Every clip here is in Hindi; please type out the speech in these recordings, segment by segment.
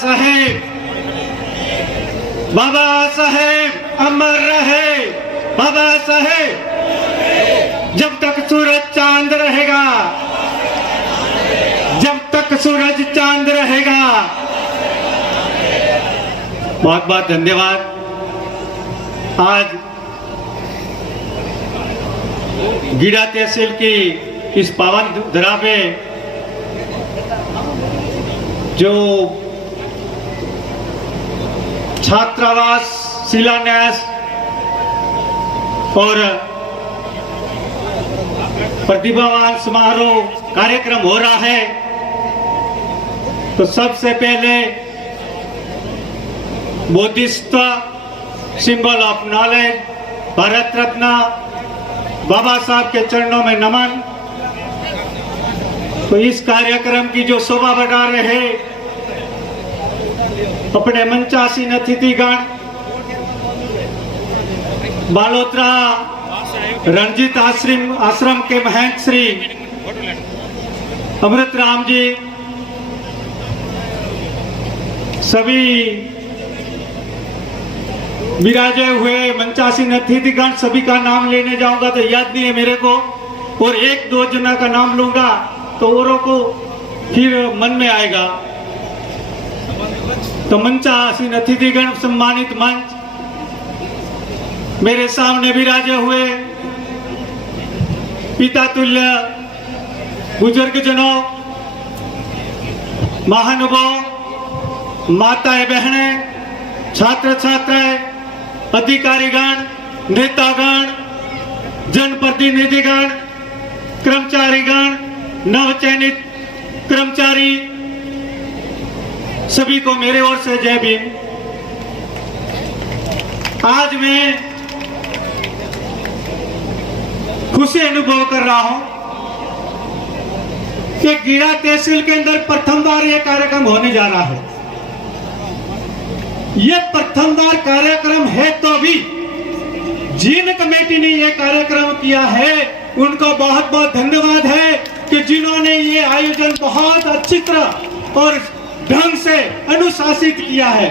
साहेब अमर रहे। बाबा साहेब जब तक सूरज चांद रहेगा, जब तक सूरज चांद रहेगा। बहुत बहुत धन्यवाद। आज गीड़ा तहसील की इस पावन धरा पे जो छात्रावास शिलान्यास और प्रतिभावान समारोह कार्यक्रम हो रहा है, तो सबसे पहले Bodhisattva symbol of knowledge Bharat Ratna Baba Saheb के चरणों में नमन। तो इस कार्यक्रम की जो शोभा बढ़ा रहे अपने मंचासीन अतिथिगण, बालोतरा रणजीत आश्रम के महंत श्री अमृत राम जी, सभी विराजे हुए मंचासीन अतिथिगण, सभी का नाम लेने जाऊंगा तो याद नहीं है मेरे को, और एक दो जना का नाम लूंगा तो औरों को फिर मन में आएगा। तो मंचासीन अतिथिगण, सम्मानित मंच, मेरे सामने विराजे हुए पिता तुल्य बुजुर्ग जनों, महानुभाव, माताएं बहनें, छात्र छात्राएं, अधिकारीगण, नेतागण, जनप्रतिनिधिगण, कर्मचारीगण, नवचयनित कर्मचारी, सभी को मेरे ओर से जय भीम। आज मैं खुशी अनुभव कर रहा हूं कि गीड़ा तहसील के अंदर प्रथम बार यह कार्यक्रम होने जा रहा है। यह प्रथम बार कार्यक्रम है, तो भी जिन कमेटी ने यह कार्यक्रम किया है उनको बहुत बहुत धन्यवाद है कि जिन्होंने ये आयोजन बहुत अच्छी तरह और ढंग से अनुशासित किया है।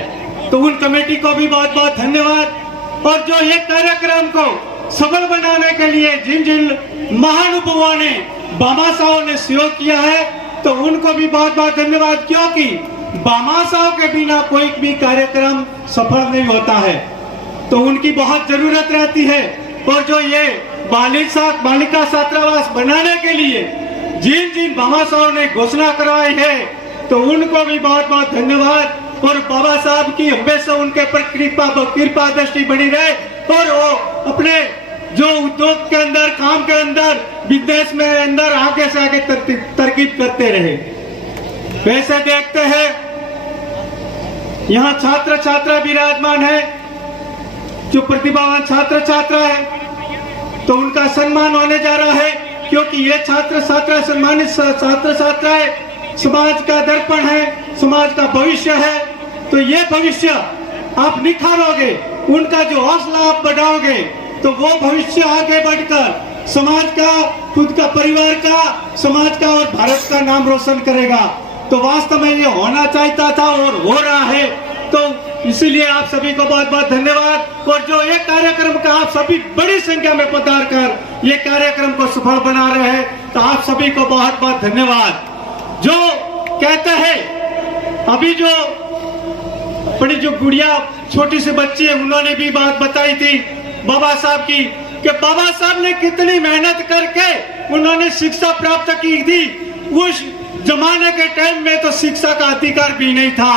तो उन कमेटी को भी बहुत बहुत धन्यवाद। और जो ये कार्यक्रम को सफल बनाने के लिए जिन जिन महानुभावों ने, बामासाओं ने सहयोग किया है, तो उनको भी बहुत बहुत धन्यवाद, क्योंकि बामासाओं के बिना कोई भी कार्यक्रम सफल नहीं होता है। तो उनकी बहुत जरूरत रहती है। और जो ये बालिका छात्रावास बनाने के लिए जिन जिन बामासाओं ने घोषणा करवाई है, तो उनको भी बहुत बहुत धन्यवाद। और बाबा साहब की हमेशा उनके पर कृपा दृष्टि बनी रहे, और वो अपने जो उद्योग के अंदर, काम के अंदर, बिजनेस में अंदर आगे से आगे तरकीब करते रहे। वैसे देखते हैं यहाँ छात्र छात्रा विराजमान है, जो प्रतिभावान छात्र छात्रा है, तो उनका सम्मान होने जा रहा है, क्योंकि ये छात्र छात्रा, सम्मानित छात्र छात्राएं समाज का दर्पण है, समाज का भविष्य है। तो ये भविष्य आप निखारोगे, उनका जो हौसला आप बढ़ाओगे, तो वो भविष्य आगे बढ़कर समाज का, खुद का, परिवार का, समाज का और भारत का नाम रोशन करेगा। तो वास्तव में ये होना चाहता था और हो रहा है। तो इसीलिए आप सभी को बहुत बहुत धन्यवाद। और जो ये कार्यक्रम का आप सभी बड़ी संख्या में पधार कर ये कार्यक्रम को सफल बना रहे हैं, तो आप सभी को बहुत बहुत धन्यवाद। जो कहते हैं, अभी जो अपनी जो गुड़िया छोटी सी बच्ची है, उन्होंने भी बात बताई थी बाबा साहब की, कि बाबा साहब ने कितनी मेहनत करके उन्होंने शिक्षा प्राप्त की थी। उस जमाने के टाइम में तो शिक्षा का अधिकार भी नहीं था,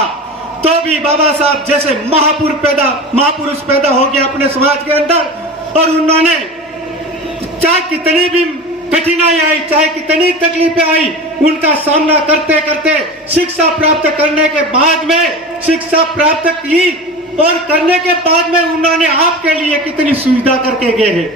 तो भी बाबा साहब जैसे महापुरुष पैदा हो गया अपने समाज के अंदर। और उन्होंने चाहे कितनी भी कठिनाई आई, चाहे कितनी तकलीफें आई, उनका सामना करते करते शिक्षा प्राप्त करने के बाद में शिक्षा प्राप्त की, और करने के बाद में उन्होंने आपके लिए कितनी सुविधा करके गए हैं।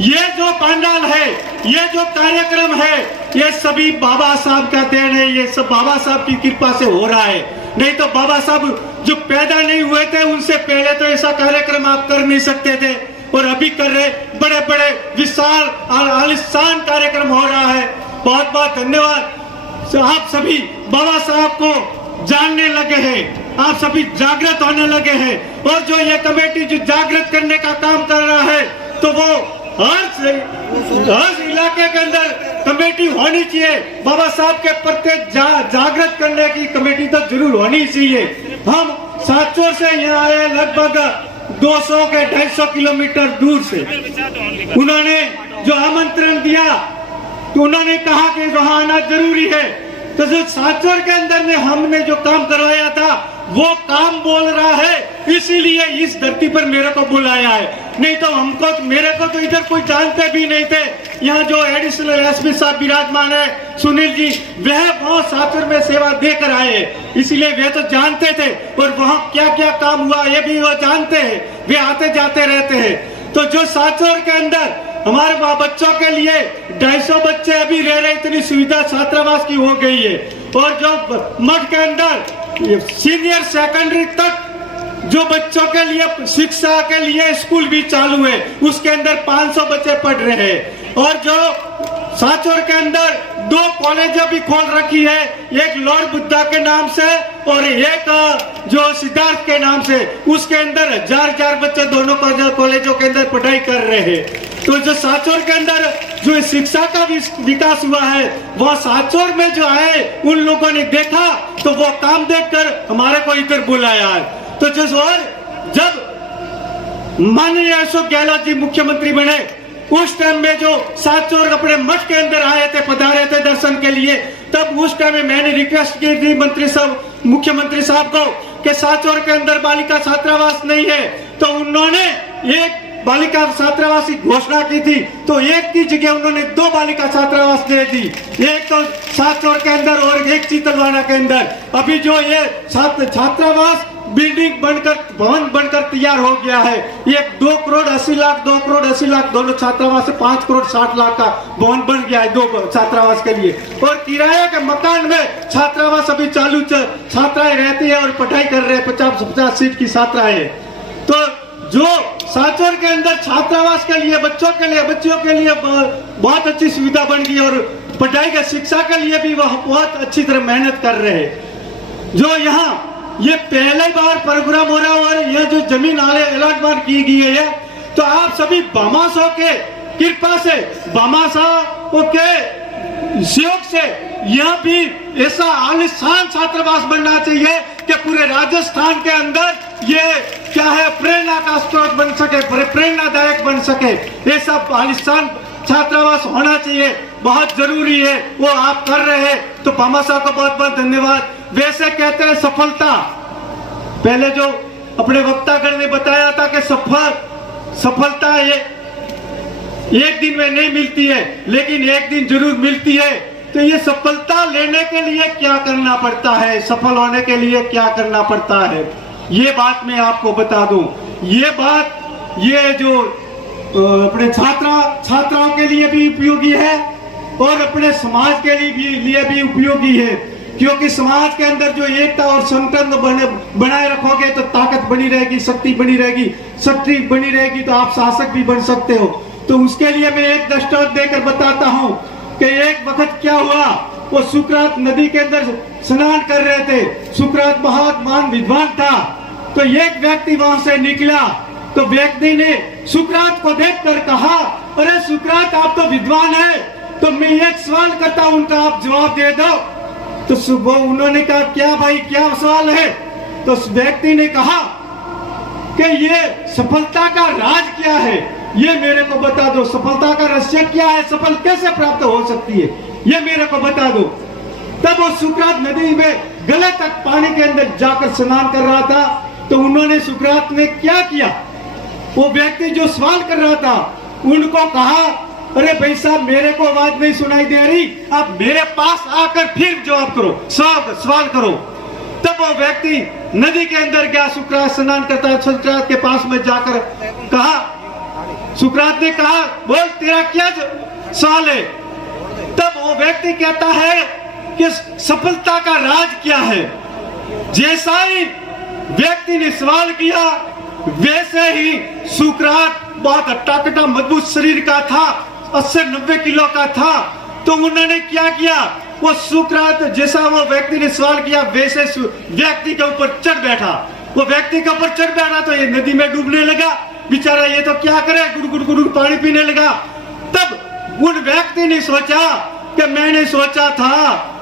ये जो पंडाल है, ये जो कार्यक्रम है, ये सभी बाबा साहब का देन है। ये सब बाबा साहब की कृपा से हो रहा है। नहीं तो बाबा साहब जो पैदा नहीं हुए थे, उनसे पहले तो ऐसा कार्यक्रम आप कर नहीं सकते थे, और अभी कर रहे, बड़े बड़े विशाल और आलिशान कार्यक्रम हो रहा है। बहुत बहुत धन्यवाद। आप सभी बाबा साहब को जानने लगे हैं। आप सभी जागृत होने लगे हैं। और जो ये कमेटी जो जागृत करने का काम कर रहा है, तो वो हर इलाके के अंदर कमेटी होनी चाहिए। बाबा साहब के प्रति जागृत करने की कमेटी तो जरूर होनी चाहिए। हम सातचोर से यहाँ आए, लगभग 200 के 250 किलोमीटर दूर से। उन्होंने जो आमंत्रण दिया तो उन्होंने कहा कि वहां आना जरूरी है। तो जो सातचोर के अंदर ने हमने जो काम करवाया था वो काम बोल रहा है, इसीलिए इस धरती पर मेरे को बुलाया है। नहीं तो मेरे को तो इधर कोई जानते भी नहीं थे। यहाँ जो एडिशनल एसपी साहब विराजमान है सुनील जी, वह बहुत सातचोर में सेवा देकर आए हैं, इसलिए वे तो जानते थे। और वहाँ क्या क्या काम हुआ ये भी वो जानते हैं, वे आते जाते रहते हैं। तो जो सातचोर के अंदर हमारे बच्चों के लिए 250 बच्चे अभी रह रहे, इतनी सुविधा छात्रावास की हो गई है। और जो मठ के अंदर सीनियर सेकेंडरी तक जो बच्चों के लिए शिक्षा के लिए स्कूल भी चालू है, उसके अंदर 500 बच्चे पढ़ रहे हैं। और जो सातचोर के अंदर 2 कॉलेज भी खोल रखी है, एक लॉर्ड बुद्धा के नाम से और एक जो सिद्धार्थ के नाम से, उसके अंदर 1000 बच्चे दोनों कॉलेजों के अंदर पढ़ाई कर रहे हैं। तो जो सातचोर के अंदर जो शिक्षा का विकास हुआ है, वो सातचोर में जो आए उन लोगों ने देखा, तो वो काम देखकर हमारे को इधर बुलाया है। तो जब माननीय अशोक गहलोत जी मुख्यमंत्री बने, उस टाइम में जो सातचोर अपने मठ के अंदर आए थे, पधारे थे दर्शन के लिए, तब उस टाइम में मैंने रिक्वेस्ट की थी मुख्यमंत्री साहब को कि सातचोर के अंदर बालिका छात्रावास नहीं है। तो उन्होंने एक बालिका छात्रावास की घोषणा की थी, तो एक की जगह उन्होंने 2 बालिका छात्रावास दे दी, एक तो सातचोर के अंदर और एक चीतलवाड़ा के अंदर। अभी जो ये छात्रावास बिल्डिंग बनकर भवन बनकर तैयार हो गया है, ये 2 करोड़ 80 लाख 2 करोड़ 80 लाख दोनों छात्रावास से 5 करोड़ 60 लाख का भवन बन गया है 2 छात्रावास के लिए। और किराए के मकान में छात्रावास अभी चालू, छात्राएं रहती है और पढ़ाई कर रहे हैं, 50-50 सीट की छात्राएं। तो जो सातचोर के अंदर छात्रावास के लिए बच्चों के लिए बहुत अच्छी सुविधा बन गई और पढ़ाई का शिक्षा के लिए भी वह बहुत अच्छी तरह मेहनत कर रहे हैं। जो यहाँ ये पहली बार प्रोग्राम हो रहा है और यह जो जमीन अलॉटमेंट की गई है, तो आप सभी भामाशाह के कृपा से, भामाशाह के सहयोग से यह भी ऐसा आलिशान छात्रावास बनना चाहिए कि पूरे राजस्थान के अंदर ये क्या है प्रेरणा का स्रोत बन सके, प्रेरणादायक बन सके। ऐसा आलिशान छात्रावास होना चाहिए, बहुत जरूरी है, वो आप कर रहे हैं। तो भामाशाह को बहुत बहुत धन्यवाद। वैसे कहते हैं सफलता, पहले जो अपने वक्तागण ने बताया था कि सफलता ये एक दिन में नहीं मिलती है, लेकिन एक दिन जरूर मिलती है। तो ये सफलता लेने के लिए क्या करना पड़ता है, सफल होने के लिए क्या करना पड़ता है, ये बात मैं आपको बता दूं। ये बात ये जो अपने छात्राओं के लिए भी उपयोगी है और अपने समाज के लिए भी उपयोगी है, क्योंकि समाज के अंदर जो एकता और संगठन बनाए रखोगे तो ताकत बनी रहेगी, शक्ति बनी रहेगी, शक्ति बनी रहेगी तो आप शासक भी बन सकते हो। तो उसके लिए मैं एक दृष्टांत देकर बताता हूँ कि एक वक्त क्या हुआ, वो सुकरात नदी के अंदर स्नान कर रहे थे। सुकरात बहुत महान विद्वान था। तो एक व्यक्ति वहां से निकला, तो व्यक्ति ने सुकरात को देखकर कहा, अरे सुकरात आप तो विद्वान है, तो मैं एक सवाल करता हूं, उनका आप जवाब दे दो। तो उन्होंने कहा क्या भाई क्या सवाल है? तो व्यक्ति ने कहा कि ये सफलता का राज क्या है, ये मेरे को बता दो। सफलता का रहस्य क्या है, सफल कैसे प्राप्त हो सकती है, ये मेरे को बता दो। तब वो सुकरात नदी में गले तक पानी के अंदर जाकर स्नान कर रहा था। तो उन्होंने सुकरात ने क्या किया, वो व्यक्ति जो सवाल कर रहा था उनको कहा, अरे भाई साहब मेरे को आवाज नहीं सुनाई दे रही, आप मेरे पास आकर फिर जवाब करो, सवाल करो। तब वो व्यक्ति नदी के अंदर गया, सुकरात स्नान करता है, सुकरात के पास में जाकर कहा, सुकरात ने कहा बोल तेरा क्या सवाल है? तब वो व्यक्ति कहता है कि सफलता का राज क्या है। जैसा ही व्यक्ति ने सवाल किया वैसे ही सुकरात बहुत हट्टा-कट्टा मजबूत शरीर का था, 80-90 किलो का था। तो उन्होंने क्या किया, वो सुकरात जैसा वो व्यक्ति ने सवाल किया वैसे व्यक्ति के ऊपर चढ़ बैठा। वो व्यक्ति के ऊपर चढ़ बैठा तो ये नदी में डूबने लगा। बेचारा ये तो क्या करे, गुड़ गुड़ पानी पीने लगा। तब उन व्यक्ति ने सोचा कि मैंने सोचा था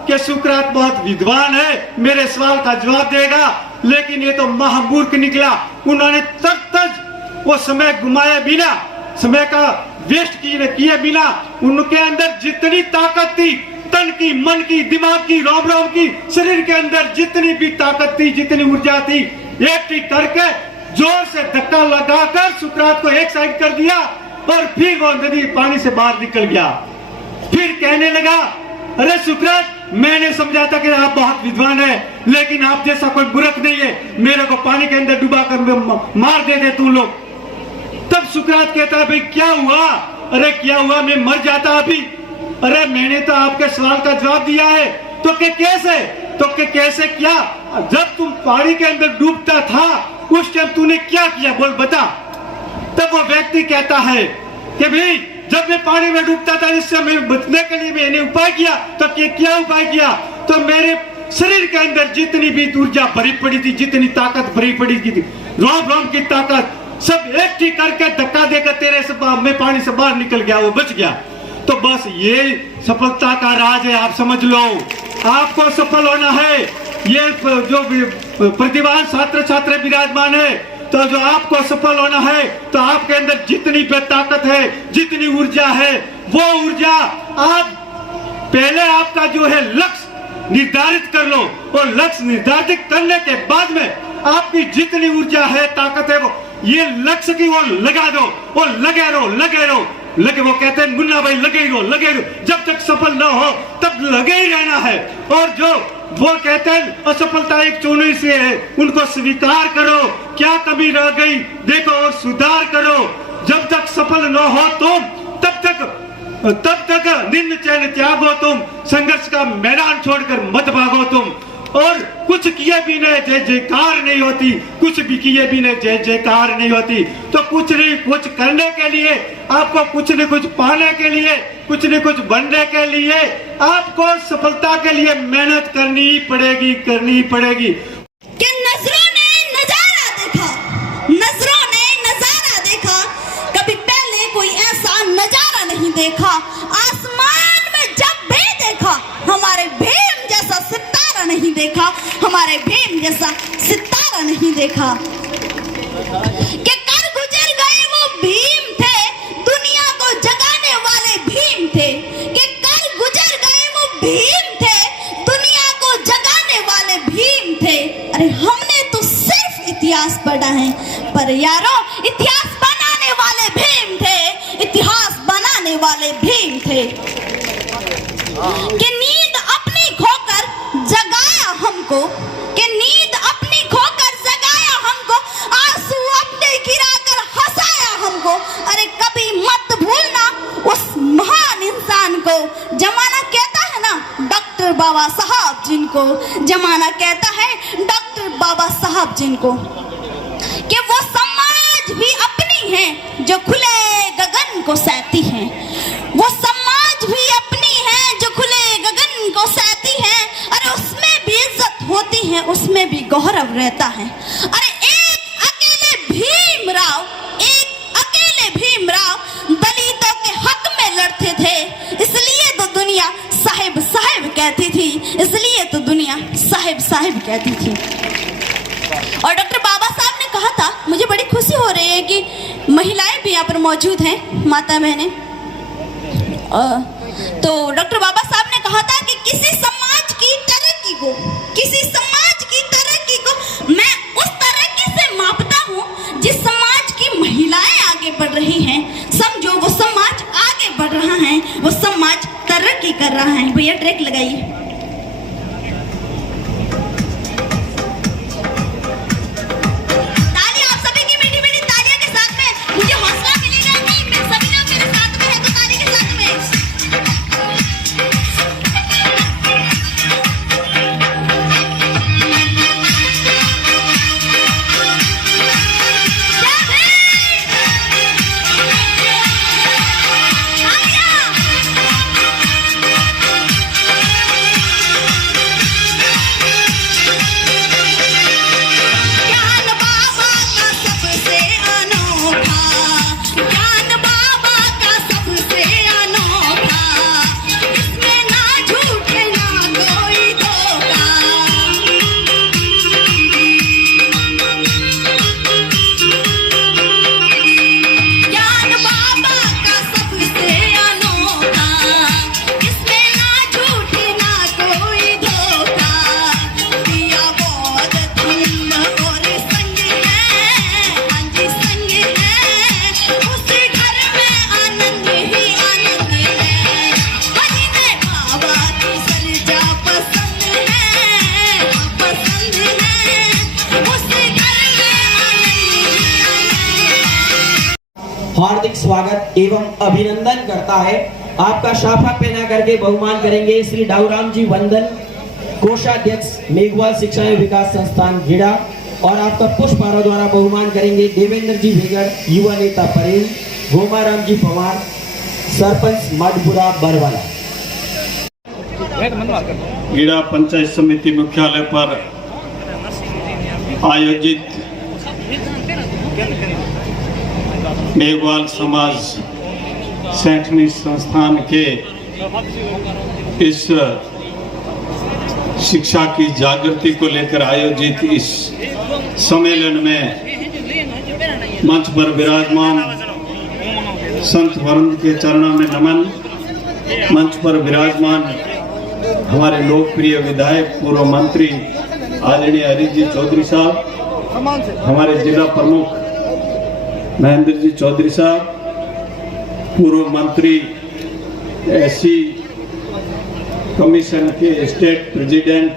कि सुकरात बहुत विद्वान है, मेरे सवाल का जवाब देगा, लेकिन ये तो महामूर्ख निकला। उन्होंने तक वो समय घुमाए बिना, समय का वेस्ट किए बिना, उनके अंदर जितनी ताकत थी, तन की, मन की, दिमाग की, रोम रोम की, शरीर के अंदर जितनी भी ताकत थी, जितनी ऊर्जा थी, एक करके जोर से धक्का लगाकर सुकरात को एक साइड कर दिया और फिर वो नदी पानी से बाहर निकल गया। फिर कहने लगा, अरे सुकरात, मैंने समझा था कि आप बहुत विद्वान हैं, लेकिन आप जैसा कोई मूर्ख नहीं है, मेरे को पानी के अंदर डुबा कर मार देते तुम लोग। तब सुकरात कहता है, भाई क्या हुआ? अरे क्या हुआ, मैं मर जाता अभी। अरे मैंने तो आपके सवाल का जवाब दिया है। तो के कैसे? तो के कैसे क्या? जब तुम पानी के अंदर डूबता था उस टाइम तूने क्या किया, बोल बता। तब वो व्यक्ति कहता है कि भाई जब मैं पानी में डूबता था, इससे मैं बचने के लिए मैंने उपाय किया। तो क्या उपाय किया? तो मेरे शरीर के अंदर जितनी भी ऊर्जा भरी पड़ी थी, जितनी ताकत भरी पड़ी थी, रोम रोम की ताकत, सब एक ठीक करके धक्का देकर तेरे से मैं पानी से बाहर निकल गया, वो बच गया। तो बस ये सफलता का राज है, आप समझ लो। आपको सफल होना है, ये जो प्रतिभावान छात्र छात्र विराजमान है, तो जो आपको सफल होना है तो आपके अंदर जितनी भी ताकत है, जितनी ऊर्जा है, वो ऊर्जा आप पहले आपका जो है लक्ष्य निर्धारित कर लो, और लक्ष्य निर्धारित करने के बाद में आपकी जितनी ऊर्जा है, ताकत है, वो ये लक्ष्य की ओर लगा दो और लगे रहो, लगे रहो, लगे। वो कहते हैं मुन्ना भाई लगे रहो, लगे रहो, जब तक सफल ना हो तब लगे ही रहना है। और जो वो कहते हैं असफलता एक चुनी से है, उनको स्वीकार करो, क्या कमी रह गई देखो और सुधार करो। जब तक सफल न हो तुम, तब तक निम्न चैन त्यागो तुम, संघर्ष का मैदान छोड़कर मत भागो तुम। और कुछ किए भी नहीं जय जयकार नहीं होती, कुछ भी किए भी नहीं जय जयकार नहीं होती। तो कुछ नहीं कुछ करने के लिए, आपको कुछ न कुछ पाने के लिए, कुछ न कुछ बनने के लिए, आपको सफलता के लिए मेहनत करनी पड़ेगी, करनी पड़ेगी। कि नजरों ने नजारा देखा, नजरों ने नजारा देखा, कभी पहले कोई ऐसा नजारा नहीं देखा। आसमान में जब भी देखा, हमारे भीम जैसा सितारा नहीं देखा, हमारे भीम जैसा सितारा नहीं देखा। कि कर गुजर गए वो भीम थे, दुनिया को जगाने वाले भीम थे। कि कर गुजर गए वो भीम थे, दुनिया को जगाने वाले भीम थे। अरे हमने तो सिर्फ इतिहास पढ़ा है, पर यारों इतिहास बनाने वाले भीम थे, इतिहास बनाने वाले भीम थे। कि नींद अपनी खोकर जगाया हमको, कि नींद अपनी खोकर जगाया हमको, आंसू अपने गिराकर हंसाया हमको। अरे कभी मत भूलना उस महान इंसान को। जमाना कहता है ना डॉक्टर बाबा साहब जिनको, जमाना कहता है डॉक्टर बाबा साहब जिनको, कि वो समाज भी अपनी है जो खुले गगन को सहती है। वो समाज भी अपनी है जो खुले गगन को सहती है। अरे उसमें भी इज्जत होती है, उसमें भी गौरव रहता है। अरे एक अकेले भीमराव, एक अकेले भीमराव दलितों के हक में लड़ते थे, इसलिए तो दुनिया साहिब साहिब कहती थी, इसलिए तो दुनिया साहिब साहिब कहती थी। और डॉक्टर बाबा साहब ने कहा था, मुझे बड़ी खुशी हो रही है कि महिलाएं भी यहाँ पर मौजूद हैं, माता बहनें। तो डॉक्टर बाबा साहब ने कहा था कि किसी समाज की तरक्की को, किसी समाज की तरक्की को मैं उस तरक्की से मापता हूँ जिस समाज की महिलाएं आगे बढ़ रही हैं। समझो वो समाज आगे बढ़ रहा है, वो समाज तरक्की कर रहा है। भैया ट्रैक लगाइए। हार्दिक स्वागत एवं अभिनंदन करता है। आपका शाफा पहना करके बहुमान करेंगे श्री डाउराम जी वंदन, कोषाध्यक्ष मेघवाल शिक्षा एवं विकास संस्थान गीड़ा, और आपका पुष्पारों द्वारा बहुमान करेंगे देवेंद्र जी भेगड़, युवा नेता परेल, गोमाराम जी पवार, सरपंच मडपुरा बरवाला। गीड़ा पंचायत समिति मुख्यालय पर आयोजित मेघवाल समाज शैक्षणिक संस्थान के इस शिक्षा की जागृति को लेकर आयोजित इस सम्मेलन में मंच पर विराजमान संत वरुण के चरणों में नमन। मंच पर विराजमान हमारे लोकप्रिय विधायक पूर्व मंत्री आदरणीय हरीश जी चौधरी साहब, हमारे जिला प्रमुख महेंद्र जी चौधरी साहब, पूर्व मंत्री एससी कमीशन के स्टेट प्रेसिडेंट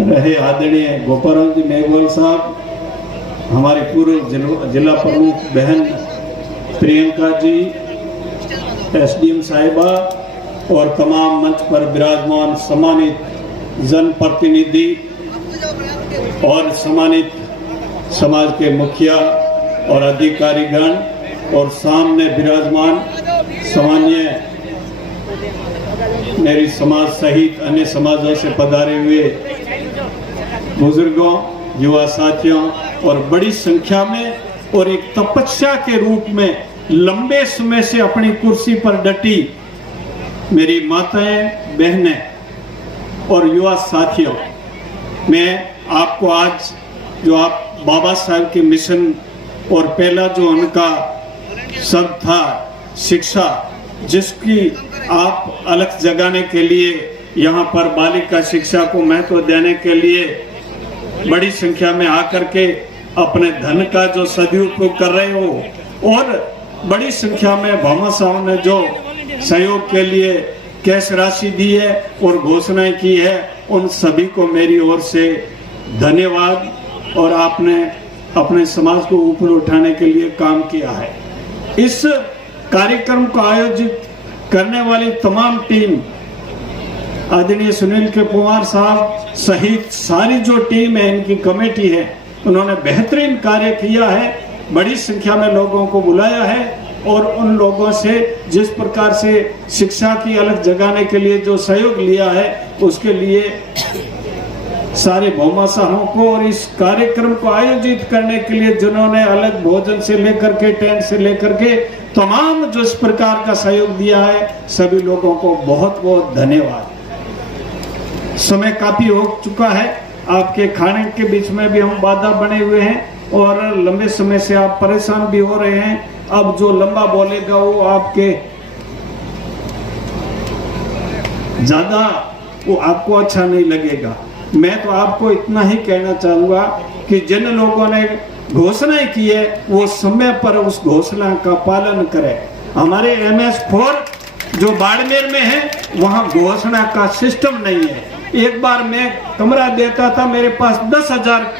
रहे आदरणीय गोपाराम जी मेघवाल साहब, हमारे पूर्व जिला प्रमुख बहन प्रियंका जी, एसडीएम साहिबा और तमाम मंच पर विराजमान सम्मानित जनप्रतिनिधि और सम्मानित समाज के मुखिया और अधिकारीगण और सामने विराजमान सामान्य मेरी समाज सहित अन्य समाजों से पधारे हुए बुजुर्गों, युवा साथियों और बड़ी संख्या में और एक तपस्या के रूप में लंबे समय से अपनी कुर्सी पर डटी मेरी माताएं, बहनें और युवा साथियों, मैं आपको आज जो आप बाबा साहब के मिशन और पहला जो उनका शब्द था शिक्षा, जिसकी आप अलग जगाने के लिए यहाँ पर बालिका शिक्षा को महत्व देने के लिए बड़ी संख्या में आकर के अपने धन का जो सदुपयोग कर रहे हो और बड़ी संख्या में भामा साहब ने जो सहयोग के लिए कैश राशि दी है और घोषणाएं की है, उन सभी को मेरी ओर से धन्यवाद। और आपने अपने समाज को ऊपर उठाने के लिए काम किया है। इस कार्यक्रम को आयोजित करने वाली तमाम टीम, आदरणीय सुनील के पवार साहब सहित सारी जो टीम है, इनकी कमेटी है, उन्होंने बेहतरीन कार्य किया है। बड़ी संख्या में लोगों को बुलाया है और उन लोगों से जिस प्रकार से शिक्षा की अलग जगाने के लिए जो सहयोग लिया है, उसके लिए सारे भौमा साहों को और इस कार्यक्रम को आयोजित करने के लिए जिन्होंने अलग भोजन से लेकर के टेंट से लेकर के तमाम जो इस प्रकार का सहयोग दिया है, सभी लोगों को बहुत बहुत धन्यवाद। समय काफी हो चुका है, आपके खाने के बीच में भी हम बाधा बने हुए हैं और लंबे समय से आप परेशान भी हो रहे हैं। अब जो लंबा बोलेगा वो आपके ज्यादा वो आपको अच्छा नहीं लगेगा। मैं तो आपको इतना ही कहना चाहूंगा कि जिन लोगों ने घोषणाएं की है वो समय पर उस घोषणा का पालन करें। हमारे MS4 जो बाड़मेर में है, वहां घोषणा का सिस्टम नहीं है। एक बार मैं कमरा देता था, मेरे पास 10,000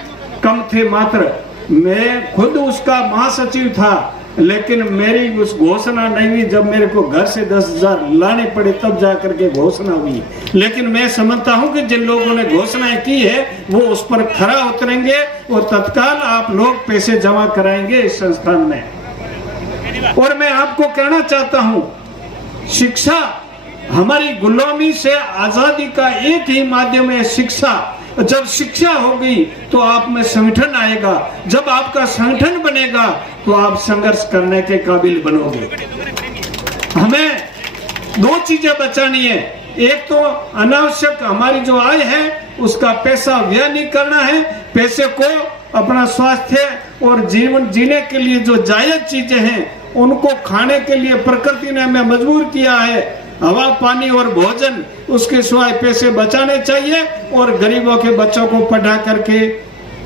कम थे मात्र, मैं खुद उसका महासचिव था, लेकिन मेरी उस घोषणा नहीं हुई। जब मेरे को घर से 10,000 लाने पड़े तब जाकर के घोषणा हुई। लेकिन मैं समझता हूं कि जिन लोगों ने घोषणाएं की है वो उस पर खरा उतरेंगे और तत्काल आप लोग पैसे जमा कराएंगे इस संस्थान में। और मैं आपको कहना चाहता हूं, शिक्षा हमारी गुलामी से आजादी का एक ही माध्यम है, शिक्षा। जब शिक्षा होगी तो आप में संगठन आएगा, जब आपका संगठन बनेगा तो आप संघर्ष करने के काबिल बनोगे। हमें दो चीजें बचानी है, एक तो अनावश्यक हमारी जो आय है उसका पैसा व्यय नहीं करना है, पैसे को अपना स्वास्थ्य और जीवन जीने के लिए जो जायज चीजें हैं उनको खाने के लिए प्रकृति ने हमें मजबूर किया है, हवा पानी और भोजन, उसके सिवाय पैसे बचाने चाहिए। और गरीबों के बच्चों को पढ़ा करके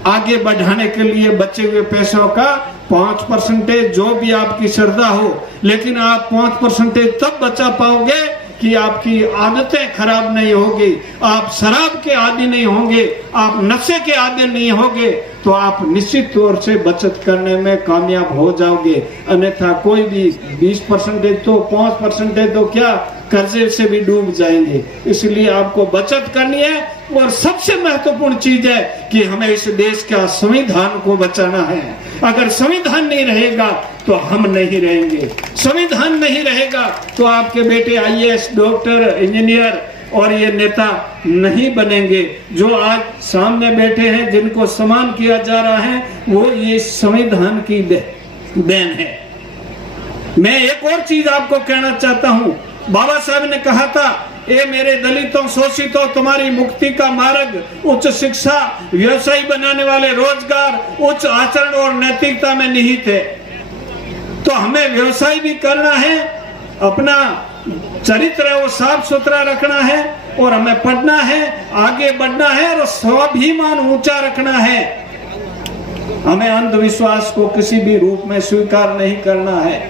आगे बढ़ाने के लिए बचे हुए पैसों का 5% जो भी आपकी श्रद्धा हो, लेकिन आप 5% तब बचा पाओगे कि आपकी आदतें खराब नहीं होगी, आप शराब के आदी नहीं होंगे, आप नशे के आदी नहीं होंगे, तो आप निश्चित तौर से बचत करने में कामयाब हो जाओगे। अन्यथा कोई भी 20% तो 5% तो क्या कर्जे से भी डूब जाएंगे। इसलिए आपको बचत करनी है और सबसे महत्वपूर्ण चीज है कि हमें इस देश का संविधान को बचाना है। अगर संविधान नहीं रहेगा तो हम नहीं रहेंगे, संविधान नहीं रहेगा तो आपके बेटे IAS, डॉक्टर, इंजीनियर और ये नेता नहीं बनेंगे। जो आज सामने बैठे हैं, जिनको सम्मान किया जा रहा है, वो ये संविधान की देन है। मैं एक और चीज आपको कहना चाहता हूं। बाबा साहब ने कहा था, ए मेरे दलितों, शोषितों, तुम्हारी मुक्ति का मार्ग उच्च शिक्षा, व्यवसायी बनाने वाले रोजगार, उच्च आचरण और नैतिकता में निहित है। तो हमें व्यवसाय भी करना है, अपना चरित्र वो साफ सुथरा रखना है और हमें पढ़ना है, आगे बढ़ना है और स्वाभिमान ऊंचा रखना है। हमें अंधविश्वास को किसी भी रूप में स्वीकार नहीं करना है।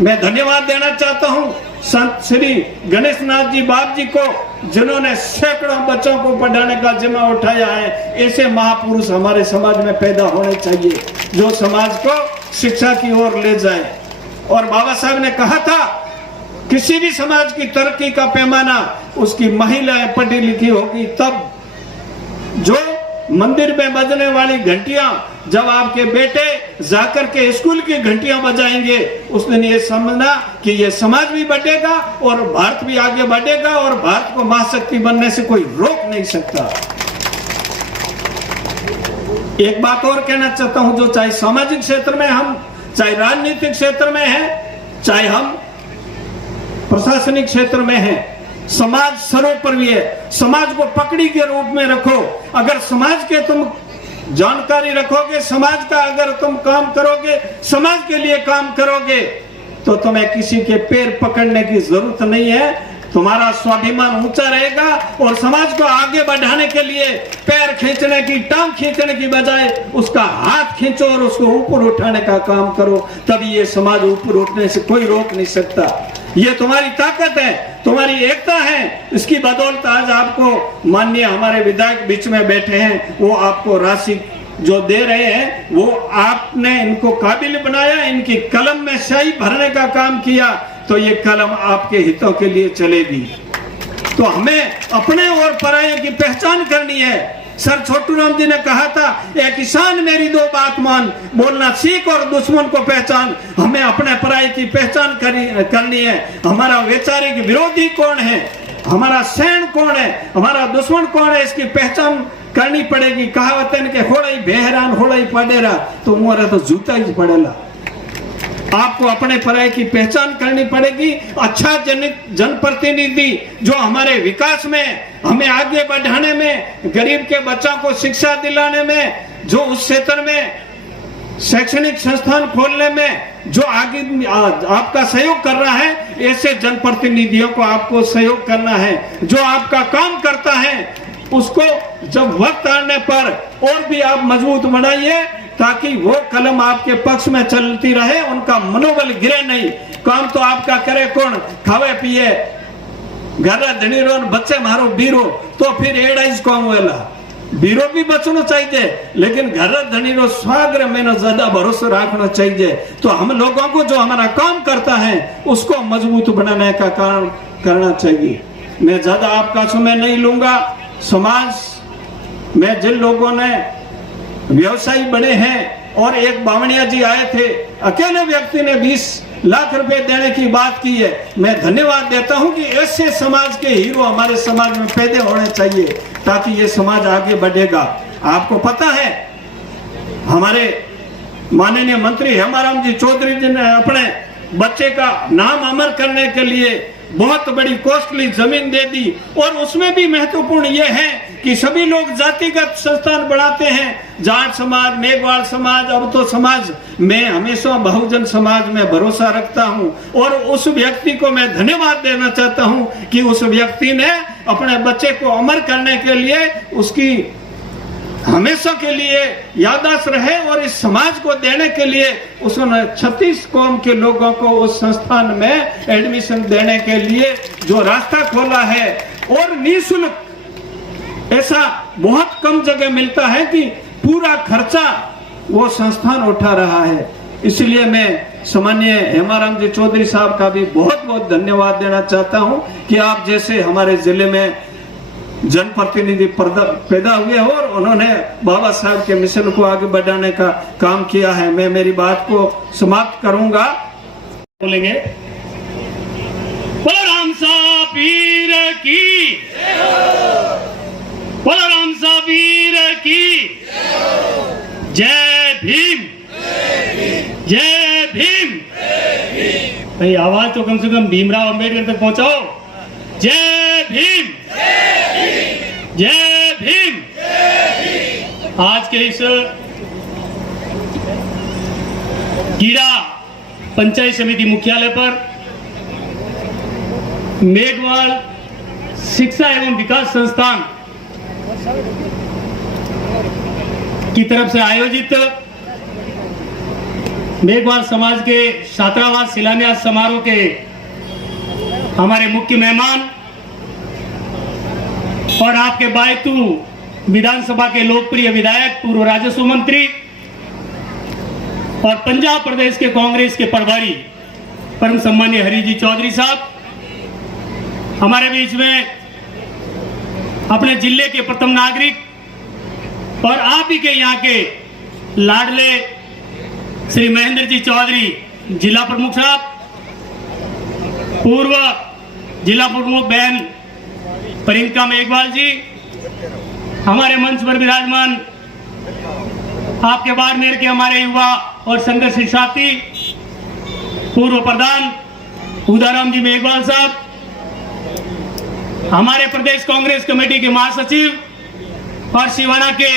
मैं धन्यवाद देना चाहता हूं संत श्री गणेश नाथ जी बाप जी को, जिन्होंने सैकड़ों बच्चों को पढ़ाने का जिम्मा उठाया है। ऐसे महापुरुष हमारे समाज में पैदा होने चाहिए जो समाज को शिक्षा की ओर ले जाए। और बाबा साहब ने कहा था, किसी भी समाज की तरक्की का पैमाना उसकी महिलाएं पढ़ी लिखी होगी तब। जो मंदिर में बजने वाली घंटियां जब आपके बेटे जाकर के स्कूल की घंटियां बजाएंगे, उस दिन ये समझना कि ये समाज भी बढ़ेगा और भारत भी आगे बढ़ेगा और भारत को महाशक्ति बनने से कोई रोक नहीं सकता। एक बात और कहना चाहता हूं, जो चाहे सामाजिक क्षेत्र में हम, चाहे राजनीतिक क्षेत्र में है, चाहे हम प्रशासनिक क्षेत्र में है, समाज सर्वोपरि है। समाज को पकड़ी के रूप में रखो। अगर समाज के तुम जानकारी रखोगे, समाज का अगर तुम काम करोगे, समाज के लिए काम करोगे, तो तुम्हें किसी के पैर पकड़ने की जरूरत नहीं है। तुम्हारा स्वाभिमान ऊंचा रहेगा और समाज को आगे बढ़ाने के लिए पैर खींचने की, टांग खींचने की बजाय उसका हाथ खींचो और उसको ऊपर उठाने का काम करो। तभी ये समाज ऊपर उठने से कोई रोक नहीं सकता। ये तुम्हारी ताकत है, तुम्हारी एकता है। इसकी बदौलत आज आपको माननीय हमारे विधायक बीच में बैठे हैं, वो आपको राशि जो दे रहे हैं, वो आपने इनको काबिल बनाया, इनकी कलम में स्याही भरने का काम किया, तो ये कलम आपके हितों के लिए चलेगी। तो हमें अपने और पराये की पहचान करनी है। सर छोटू राम जी ने कहा था, ए किसान मेरी दो बात मान, बोलना सीख और दुश्मन को पहचान। हमें अपने पराये की पहचान करनी है। हमारा वैचारिक विरोधी कौन है, हमारा सैन कौन है, हमारा दुश्मन कौन है, इसकी पहचान करनी पड़ेगी। कहावत है कि होड़ई बेहरान होड़ई पड़ेरा, तो मोरा तो जूता ही पड़ेला। आपको अपने पराये की पहचान करनी पड़ेगी। अच्छा जनप्रतिनिधि जो हमारे विकास में, हमें आगे बढ़ाने में, गरीब के बच्चों को शिक्षा दिलाने में, जो उस क्षेत्र में शैक्षणिक संस्थान खोलने में जो आगे आपका सहयोग कर रहा है, ऐसे जनप्रतिनिधियों को आपको सहयोग करना है। जो आपका काम करता है उसको जब वक्त आने पर और भी आप मजबूत बनाइए, ताकि वो कलम आपके पक्ष में चलती रहे, उनका मनोबल गिरे नहीं। काम तो आपका करे कौन, खावे पिए घर धनी रो बच्चे मारो बीरो, तो फिर एडाइज कौन वेला बीरो भी बचना चाहिए, लेकिन घर धनी रो स्वाग्र में न ज्यादा भरोसा रखना चाहिए। तो हम लोगों को जो हमारा काम करता है उसको मजबूत बनाने का काम करना चाहिए। मैं ज्यादा आपका समय नहीं लूंगा। समाज में जिन लोगों ने व्यवसायी बने हैं, और एक बावणिया जी आए थे, अकेले व्यक्ति ने 20 लाख रुपए देने की बात की है। मैं धन्यवाद देता हूं कि ऐसे समाज के हीरो हमारे समाज में पैदा होने चाहिए, ताकि ये समाज आगे बढ़ेगा। आपको पता है, हमारे माननीय मंत्री हेमाराम जी चौधरी जी ने अपने बच्चे का नाम अमर करने के लिए बहुत बड़ी कॉस्टली जमीन दे दी। और उसमें भी महत्वपूर्ण यह है कि सभी लोग जातिगत संस्थान बढ़ाते हैं, जाट समाज, मेघवाल समाज, अब तो समाज। मैं हमेशा बहुजन समाज में भरोसा रखता हूं और उस व्यक्ति को मैं धन्यवाद देना चाहता हूं कि उस व्यक्ति ने अपने बच्चे को अमर करने के लिए उसकी हमेशा के लिए याददाश्त रहे और इस समाज को देने के लिए उसने 36 कौम के लोगों को उस संस्थान में एडमिशन देने के लिए जो रास्ता खोला है, और निःशुल्क, ऐसा बहुत कम जगह मिलता है कि पूरा खर्चा वो संस्थान उठा रहा है। इसलिए मैं सम्मानीय हेमाराम जी चौधरी साहब का भी बहुत बहुत धन्यवाद देना चाहता हूं कि आप जैसे हमारे जिले में जनप्रतिनिधि पैदा हुए हो और उन्होंने बाबा साहब के मिशन को आगे बढ़ाने का काम किया है। मैं मेरी बात को समाप्त करूंगा। बोलेंगे बोलो राम सा पीर की, बोलो राम सा पीर की जय भीम, जय भीम। भाई आवाज तो कम से कम भीमराव अंबेडकर तक पहुंचाओ। जय भीम, जय भीम। आज के इस गीड़ा पंचायत समिति मुख्यालय पर मेघवाल शिक्षा एवं विकास संस्थान की तरफ से आयोजित मेघवाल समाज के छात्रावास शिलान्यास समारोह के हमारे मुख्य मेहमान और आपके बायतू विधानसभा के लोकप्रिय विधायक, पूर्व राजस्व मंत्री और पंजाब प्रदेश के कांग्रेस के प्रभारी परम सम्मानीय हरि जी चौधरी साहब, हमारे बीच में अपने जिले के प्रथम नागरिक और आप ही के यहाँ के लाडले श्री महेंद्र जी चौधरी जिला प्रमुख साहब, पूर्व जिला प्रमुख बहन प्रियंका मेघवाल जी, हमारे मंच पर विराजमान आपके बाड़मेर के हमारे युवा और संघर्ष साथी पूर्व प्रधान उदाराम जी मेघवाल साहब, हमारे प्रदेश कांग्रेस कमेटी के महासचिव और शिवाना के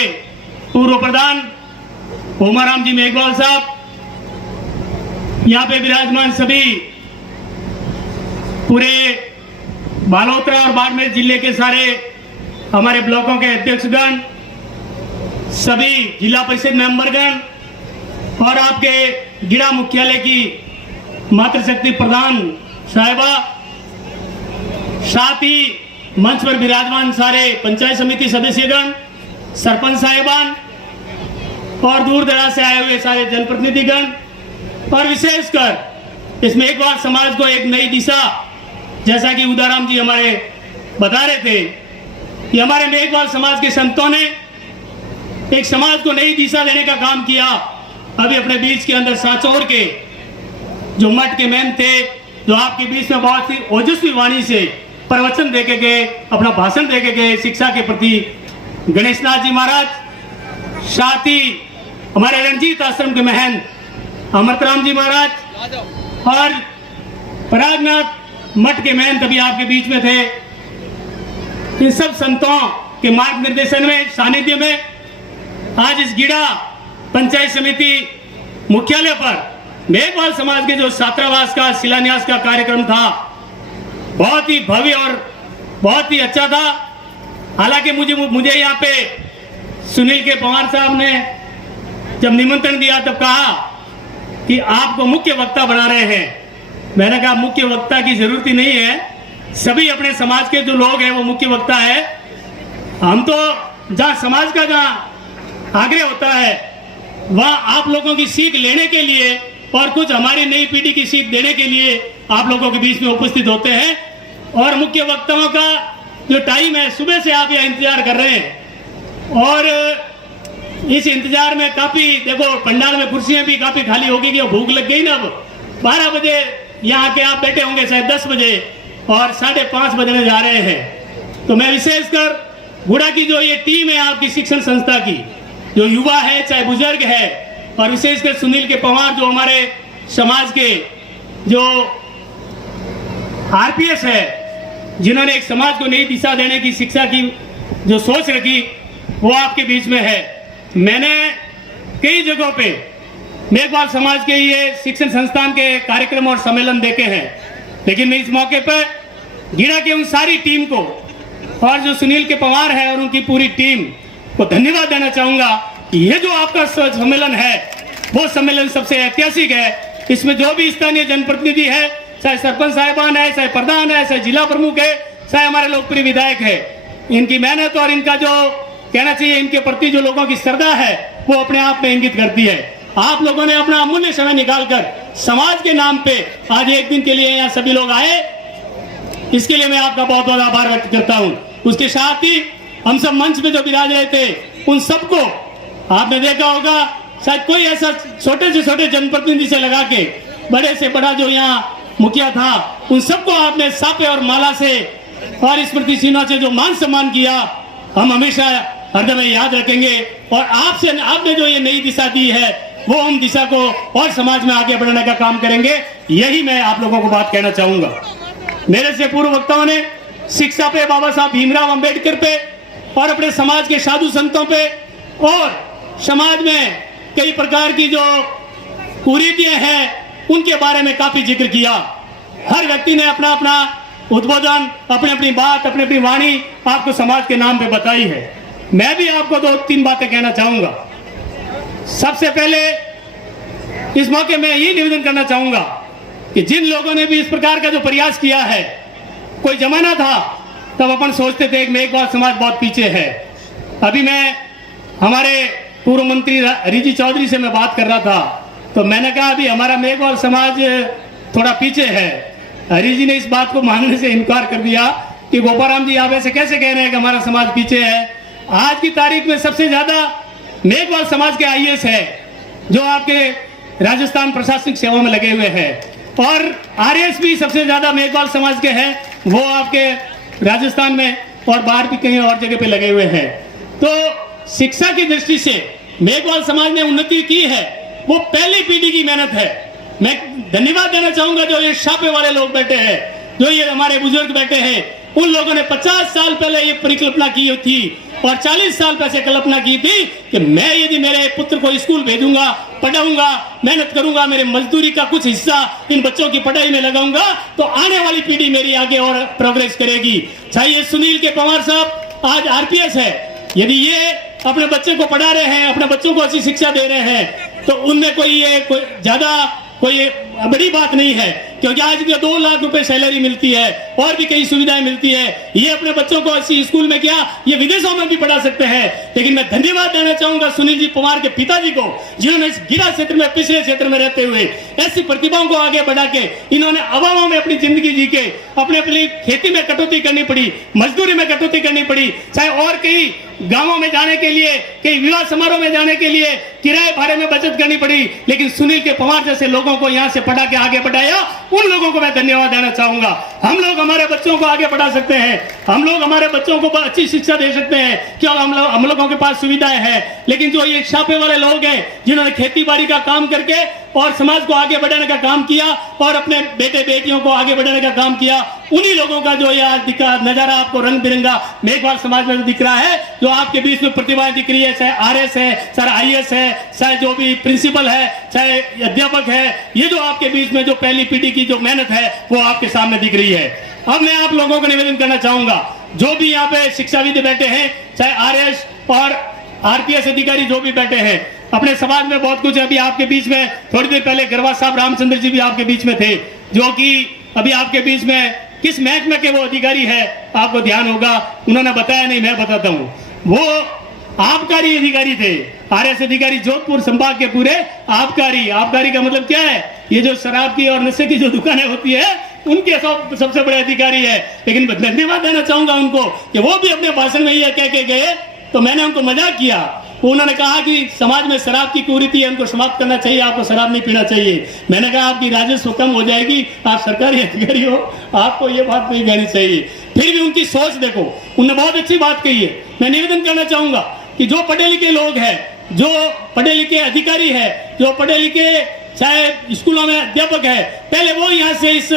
पूर्व प्रधान ओमाराम जी मेघवाल साहब, यहाँ पे विराजमान सभी पूरे बालोतरा और बाड़मेर जिले के सारे हमारे ब्लॉकों के अध्यक्षगण, सभी जिला परिषद मेंबरगण और आपके गिड़ा मुख्यालय की मातृशक्ति प्रधान साहिबा, साथ ही मंच पर विराजमान सारे पंचायत समिति सदस्यगण, सरपंच साहिबान और दूर दराज से आए हुए सारे जनप्रतिनिधिगण, और विशेषकर इस मेघवाल समाज को एक नई दिशा, जैसा कि उदाराम जी हमारे बता रहे थे कि हमारे मेघवाल समाज के संतों ने एक समाज को नई दिशा देने का काम किया। अभी अपने बीच के अंदर सांचौर के जो मठ के मेम थे, जो आपके बीच में बहुत ही ओजस्वी वाणी से प्रवचन देके गए, अपना भाषण देके गए शिक्षा के प्रति, गणेशनाथ जी महाराज, साथ ही हमारे रंजीत आश्रम के महंत अमृतराम जी महाराज और परागनाथ मठ के महंत अभी आपके बीच में थे। इन सब संतों के मार्ग निर्देशन में, सानिध्य में आज इस गिड़ा पंचायत समिति मुख्यालय पर मेघवाल समाज के जो छात्रावास का शिलान्यास का कार्यक्रम था, बहुत ही भव्य और बहुत ही अच्छा था। हालांकि मुझे यहाँ पे सुनील के पवार साहब ने जब निमंत्रण दिया तब कहा कि आपको मुख्य वक्ता बना रहे हैं। मैंने कहा मुख्य वक्ता की जरूरत ही नहीं है, सभी अपने समाज के जो लोग हैं वो मुख्य वक्ता है। हम तो जहाँ समाज का जहाँ आग्रह होता है वहाँ आप लोगों की सीख लेने के लिए और कुछ हमारी नई पीढ़ी की सीख देने के लिए आप लोगों के बीच में उपस्थित होते हैं। और मुख्य वक्ताओं का जो टाइम है, सुबह से आप यहाँ इंतजार कर रहे हैं और इस इंतजार में काफी, देखो पंडाल में कुर्सियां भी काफी खाली होगी कि भूख लग गई ना। अब 12 बजे यहाँ के आप बैठे होंगे, शायद 10 बजे, और 5:30 बजने जा रहे हैं। तो मैं विशेषकर गुड़ा की जो ये टीम है आपकी शिक्षण संस्था की, जो युवा है चाहे बुजुर्ग है, और विशेषकर सुनील के पवार जो हमारे समाज के जो आरपीएस है, जिन्होंने एक समाज को नई दिशा देने की शिक्षा की जो सोच रखी, वो आपके बीच में है। मैंने कई जगहों पे मेघवाल समाज के ये शिक्षण संस्थान के कार्यक्रम और सम्मेलन देखे हैं, लेकिन मैं इस मौके पर गिड़ा के उन सारी टीम को और जो सुनील के पवार है और उनकी पूरी टीम को धन्यवाद देना चाहूंगा कि ये जो आपका सम्मेलन है वो सम्मेलन सबसे ऐतिहासिक है। इसमें जो भी स्थानीय जनप्रतिनिधि है, चाहे सरपंच साहिबान है, चाहे प्रधान है, चाहे जिला प्रमुख है, चाहे हमारे लोकप्रिय विधायक है, इनकी मेहनत और इनका जो कहना चाहिए इनके प्रति जो लोगों की श्रद्धा है वो अपने आप में इंगित करती है। आप लोगों ने अपना अमूल्य समय निकालकर समाज के नाम पे आज एक दिन के लिए यहाँ सभी लोग आए, इसके लिए मैं आपका बहुत बहुत आभार व्यक्त करता हूँ। उसके साथ ही हम सब मंच में जो विराज रहे थे उन सबको आपने देखा होगा, शायद कोई ऐसा छोटे से छोटे जनप्रतिनिधि से लगा के बड़े से बड़ा जो यहाँ मुखिया था, उन सबको आपने सापे और माला से और स्मृति चिन्हों से जो मान सम्मान किया, हम हमेशा हृदय में याद रखेंगे। और आपसे आपने जो ये नई दिशा दी है वो हम दिशा को और समाज में आगे बढ़ाने का काम करेंगे। यही मैं आप लोगों को बात कहना चाहूंगा। मेरे से पूर्व वक्ताओं ने शिक्षा पे, बाबा साहब भीमराव अंबेडकर पे और अपने समाज के साधु संतों पे और समाज में कई प्रकार की जो कुरीतियां हैं उनके बारे में काफी जिक्र किया। हर व्यक्ति ने अपना अपना उद्बोधन, अपनी अपनी बात, अपनी अपनी वाणी आपको समाज के नाम पे बताई है। मैं भी आपको 2-3 बातें कहना चाहूंगा। सबसे पहले इस मौके में यही निवेदन करना चाहूंगा कि जिन लोगों ने भी इस प्रकार का जो प्रयास किया है, कोई जमाना था तब अपन सोचते थे कि मेघवाल समाज बहुत पीछे है। अभी मैं हमारे पूर्व मंत्री रिजी चौधरी से मैं बात कर रहा था तो मैंने कहा अभी हमारा मेघवाल समाज थोड़ा पीछे है। हरी जी ने इस बात को मानने से इनकार कर दिया कि गोपाराम जी आप ऐसे कैसे कह रहे हैं कि हमारा समाज पीछे है। आज की तारीख में सबसे ज्यादा मेघवाल समाज के आईएएस है जो आपके राजस्थान प्रशासनिक सेवा में लगे हुए हैं, और आरएएस भी सबसे ज्यादा मेघवाल समाज के हैं, वो आपके राजस्थान में और बाहर भी कहीं और जगह पे लगे हुए हैं। तो शिक्षा की दृष्टि से मेघवाल समाज ने उन्नति की है, वो पहली पीढ़ी की मेहनत है। मैं धन्यवाद देना चाहूंगा जो ये छापे वाले लोग बैठे हैं, जो ये हमारे बुजुर्ग बैठे हैं, उन लोगों ने 50 साल पहले ये परिकल्पना की थी और 40 साल पहले कल्पना की थी कि मैं यदि मेरे पुत्र को स्कूल भेजूंगा, पढ़ाऊंगा, मेहनत करूंगा, मेरे मजदूरी का कुछ हिस्सा इन बच्चों की पढ़ाई में लगाऊंगा तो आने वाली पीढ़ी मेरी आगे और प्रोग्रेस करेगी। चाहे ये सुनील के पवार साहब आज आरपीएस है, यदि ये अपने बच्चे को पढ़ा रहे हैं, अपने बच्चों को अच्छी शिक्षा दे रहे हैं तो उनमें कोई ज्यादा कोई बड़ी बात नहीं है, क्योंकि आज भी 2 लाख रुपए सैलरी मिलती है और भी कई सुविधाएं मिलती है। ये अपने बच्चों को अच्छी स्कूल में क्या, ये विदेशों में भी पढ़ा सकते हैं। लेकिन मैं धन्यवाद देना चाहूंगा सुनील जी पवार के पिताजी को, जिन्होंने इस गिरा क्षेत्र में, पिछले क्षेत्र में रहते हुए ऐसी प्रतिभाओं को आगे बढ़ा के इन्होंने अभावों में अपनी जिंदगी जी के अपनी खेती में कटौती करनी पड़ी, मजदूरी में कटौती करनी पड़ी, चाहे और कई गांवों में जाने के लिए, कई विवाह समारोह में जाने के लिए किराए भाड़े में बचत करनी पड़ी, लेकिन सुनील के पवार जैसे लोगों को यहाँ से पढ़ा के आगे बढ़ाया, उन लोगों को मैं धन्यवाद देना चाहूंगा। हम लोग हमारे बच्चों को आगे बढ़ा सकते हैं, हम लोग हमारे बच्चों को अच्छी शिक्षा दे सकते हैं, क्यों हम लोगों के पास सुविधाएं हैं। लेकिन जो ये छापे वाले लोग हैं जिन्होंने खेती बाड़ी का काम करके और समाज को आगे बढ़ाने का काम किया और अपने बेटे बेटियों को आगे बढ़ाने का काम किया, उन्हीं लोगों का जो ये आज नजारा आपको रंग बिरंगा मेघवाल समाज में दिख रहा है, जो आपके बीच में प्रतिभाएं दिख रही है, चाहे आरएस है, चाहे आईएएस है, चाहे जो भी प्रिंसिपल है, चाहे अध्यापक है, ये जो आपके बीच में जो पहली पीढ़ी की जो मेहनत है वो आपके सामने दिख रही है। अब मैं आप लोगों को निवेदन करना चाहूंगा, जो भी यहाँ पे शिक्षाविद बैठे हैं, चाहे आरएस और आरपीएस अधिकारी जो भी बैठे हैं, अपने समाज में बहुत कुछ है। अभी आपके बीच में थोड़ी देर पहले गरवा साहब रामचंद्र जी भी आपके बीच में थे, जो कि अभी आपके बीच में किस महकमे के वो अधिकारी है आपको ध्यान होगा, उन्होंने बताया नहीं, मैं बताता हूँ। वो आबकारी अधिकारी थे, आरएस अधिकारी, जोधपुर संभाग के पूरे आबकारी का मतलब क्या है, ये जो शराब की और नशे की जो दुकानें होती है उनके सबसे बड़े अधिकारी है। लेकिन धन्यवाद देना चाहूंगा उनको कि वो भी अपने भाषण में ये कह के गए, तो मैंने उनको मजाक किया, उन्होंने कहा कि समाज में शराब की कुरीति है, उनको समाप्त करना चाहिए, आपको शराब नहीं पीना चाहिए। मैंने कहा आपकी राजस्व कम हो जाएगी, आप सरकारी अधिकारी हो, आपको ये बात नहीं कहनी चाहिए। फिर भी उनकी सोच देखो, उन्होंने बहुत अच्छी बात कही है। मैं निवेदन करना चाहूंगा कि जो पढ़े लिखे लोग हैं, जो पढ़े लिखे अधिकारी है, जो पढ़े लिखे चाहे स्कूलों में अध्यापक है, पहले वो यहाँ से इस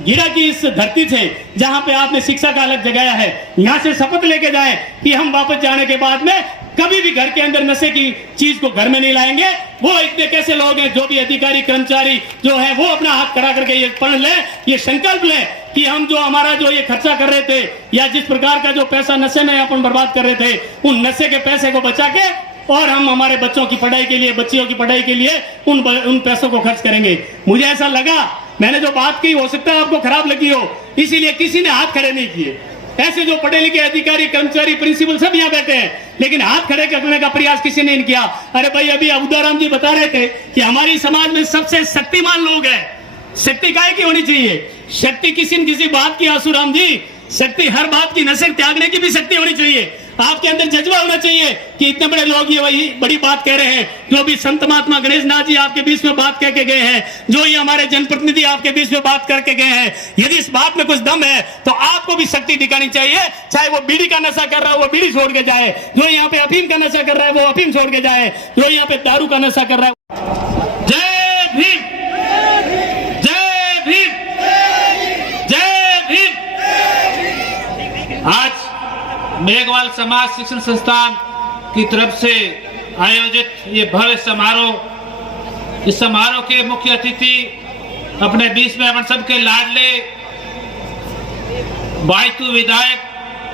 गिरा की इस धरती थे जहाँ पे आपने शिक्षा का अलग जगाया है, यहाँ से शपथ लेके जाए कि हम वापस जाने के बाद में कभी भी घर के अंदर नशे की चीज को घर में नहीं लाएंगे। वो इतने कैसे लोग हैं जो भी अधिकारी कर्मचारी जो है वो अपना हाथ खड़ा करके ये पढ़ ले, ये संकल्प ले कि हम जो हमारा जो ये खर्चा कर रहे थे या जिस प्रकार का जो पैसा नशे में अपन बर्बाद कर रहे थे, उन नशे के पैसे को बचा के और हम हमारे बच्चों की पढ़ाई के लिए, बच्चियों की पढ़ाई के लिए उन पैसों को खर्च करेंगे। मुझे ऐसा लगा, मैंने जो बात की हो सकता है आपको खराब लगी हो, इसीलिए किसी ने हाथ खड़े नहीं किए। ऐसे जो पढ़े लिखे अधिकारी कर्मचारी प्रिंसिपल सब यहाँ बैठे हैं, लेकिन हाथ खड़े करने का प्रयास किसी ने नहीं किया। अरे भाई, अभी उदाराम जी बता रहे थे कि हमारी समाज में सबसे शक्तिमान लोग हैं। शक्ति काहे की होनी चाहिए? शक्ति किसी न किसी बात की, आसूराम जी, शक्ति हर बात की, नशे त्यागने की भी शक्ति होनी चाहिए। आपके अंदर जज्बा होना चाहिए कि इतने बड़े लोग ये वही बड़ी बात कह रहे हैं, जो भी संत महात्मा गणेश नाथ जी आपके बीच में बात कह के गए हैं, जो ये हमारे जनप्रतिनिधि आपके बीच में बात करके गए हैं, यदि इस बात में कुछ दम है तो आपको भी शक्ति दिखानी चाहिए। चाहे वो बीड़ी का नशा कर रहा है वो बीड़ी छोड़ के जाए, जो यहाँ पे अफीम का नशा कर रहा है वो अफीम छोड़ के जाए, जो यहाँ पे दारू का नशा कर रहा है। जय भीम, जय भीम, जय भीम। आज मेघवाल समाज शिक्षण संस्थान की तरफ से आयोजित ये भव्य समारोह, इस समारोह के मुख्य अतिथि अपने बीच में अपन सबके लाडले बायतू विधायक,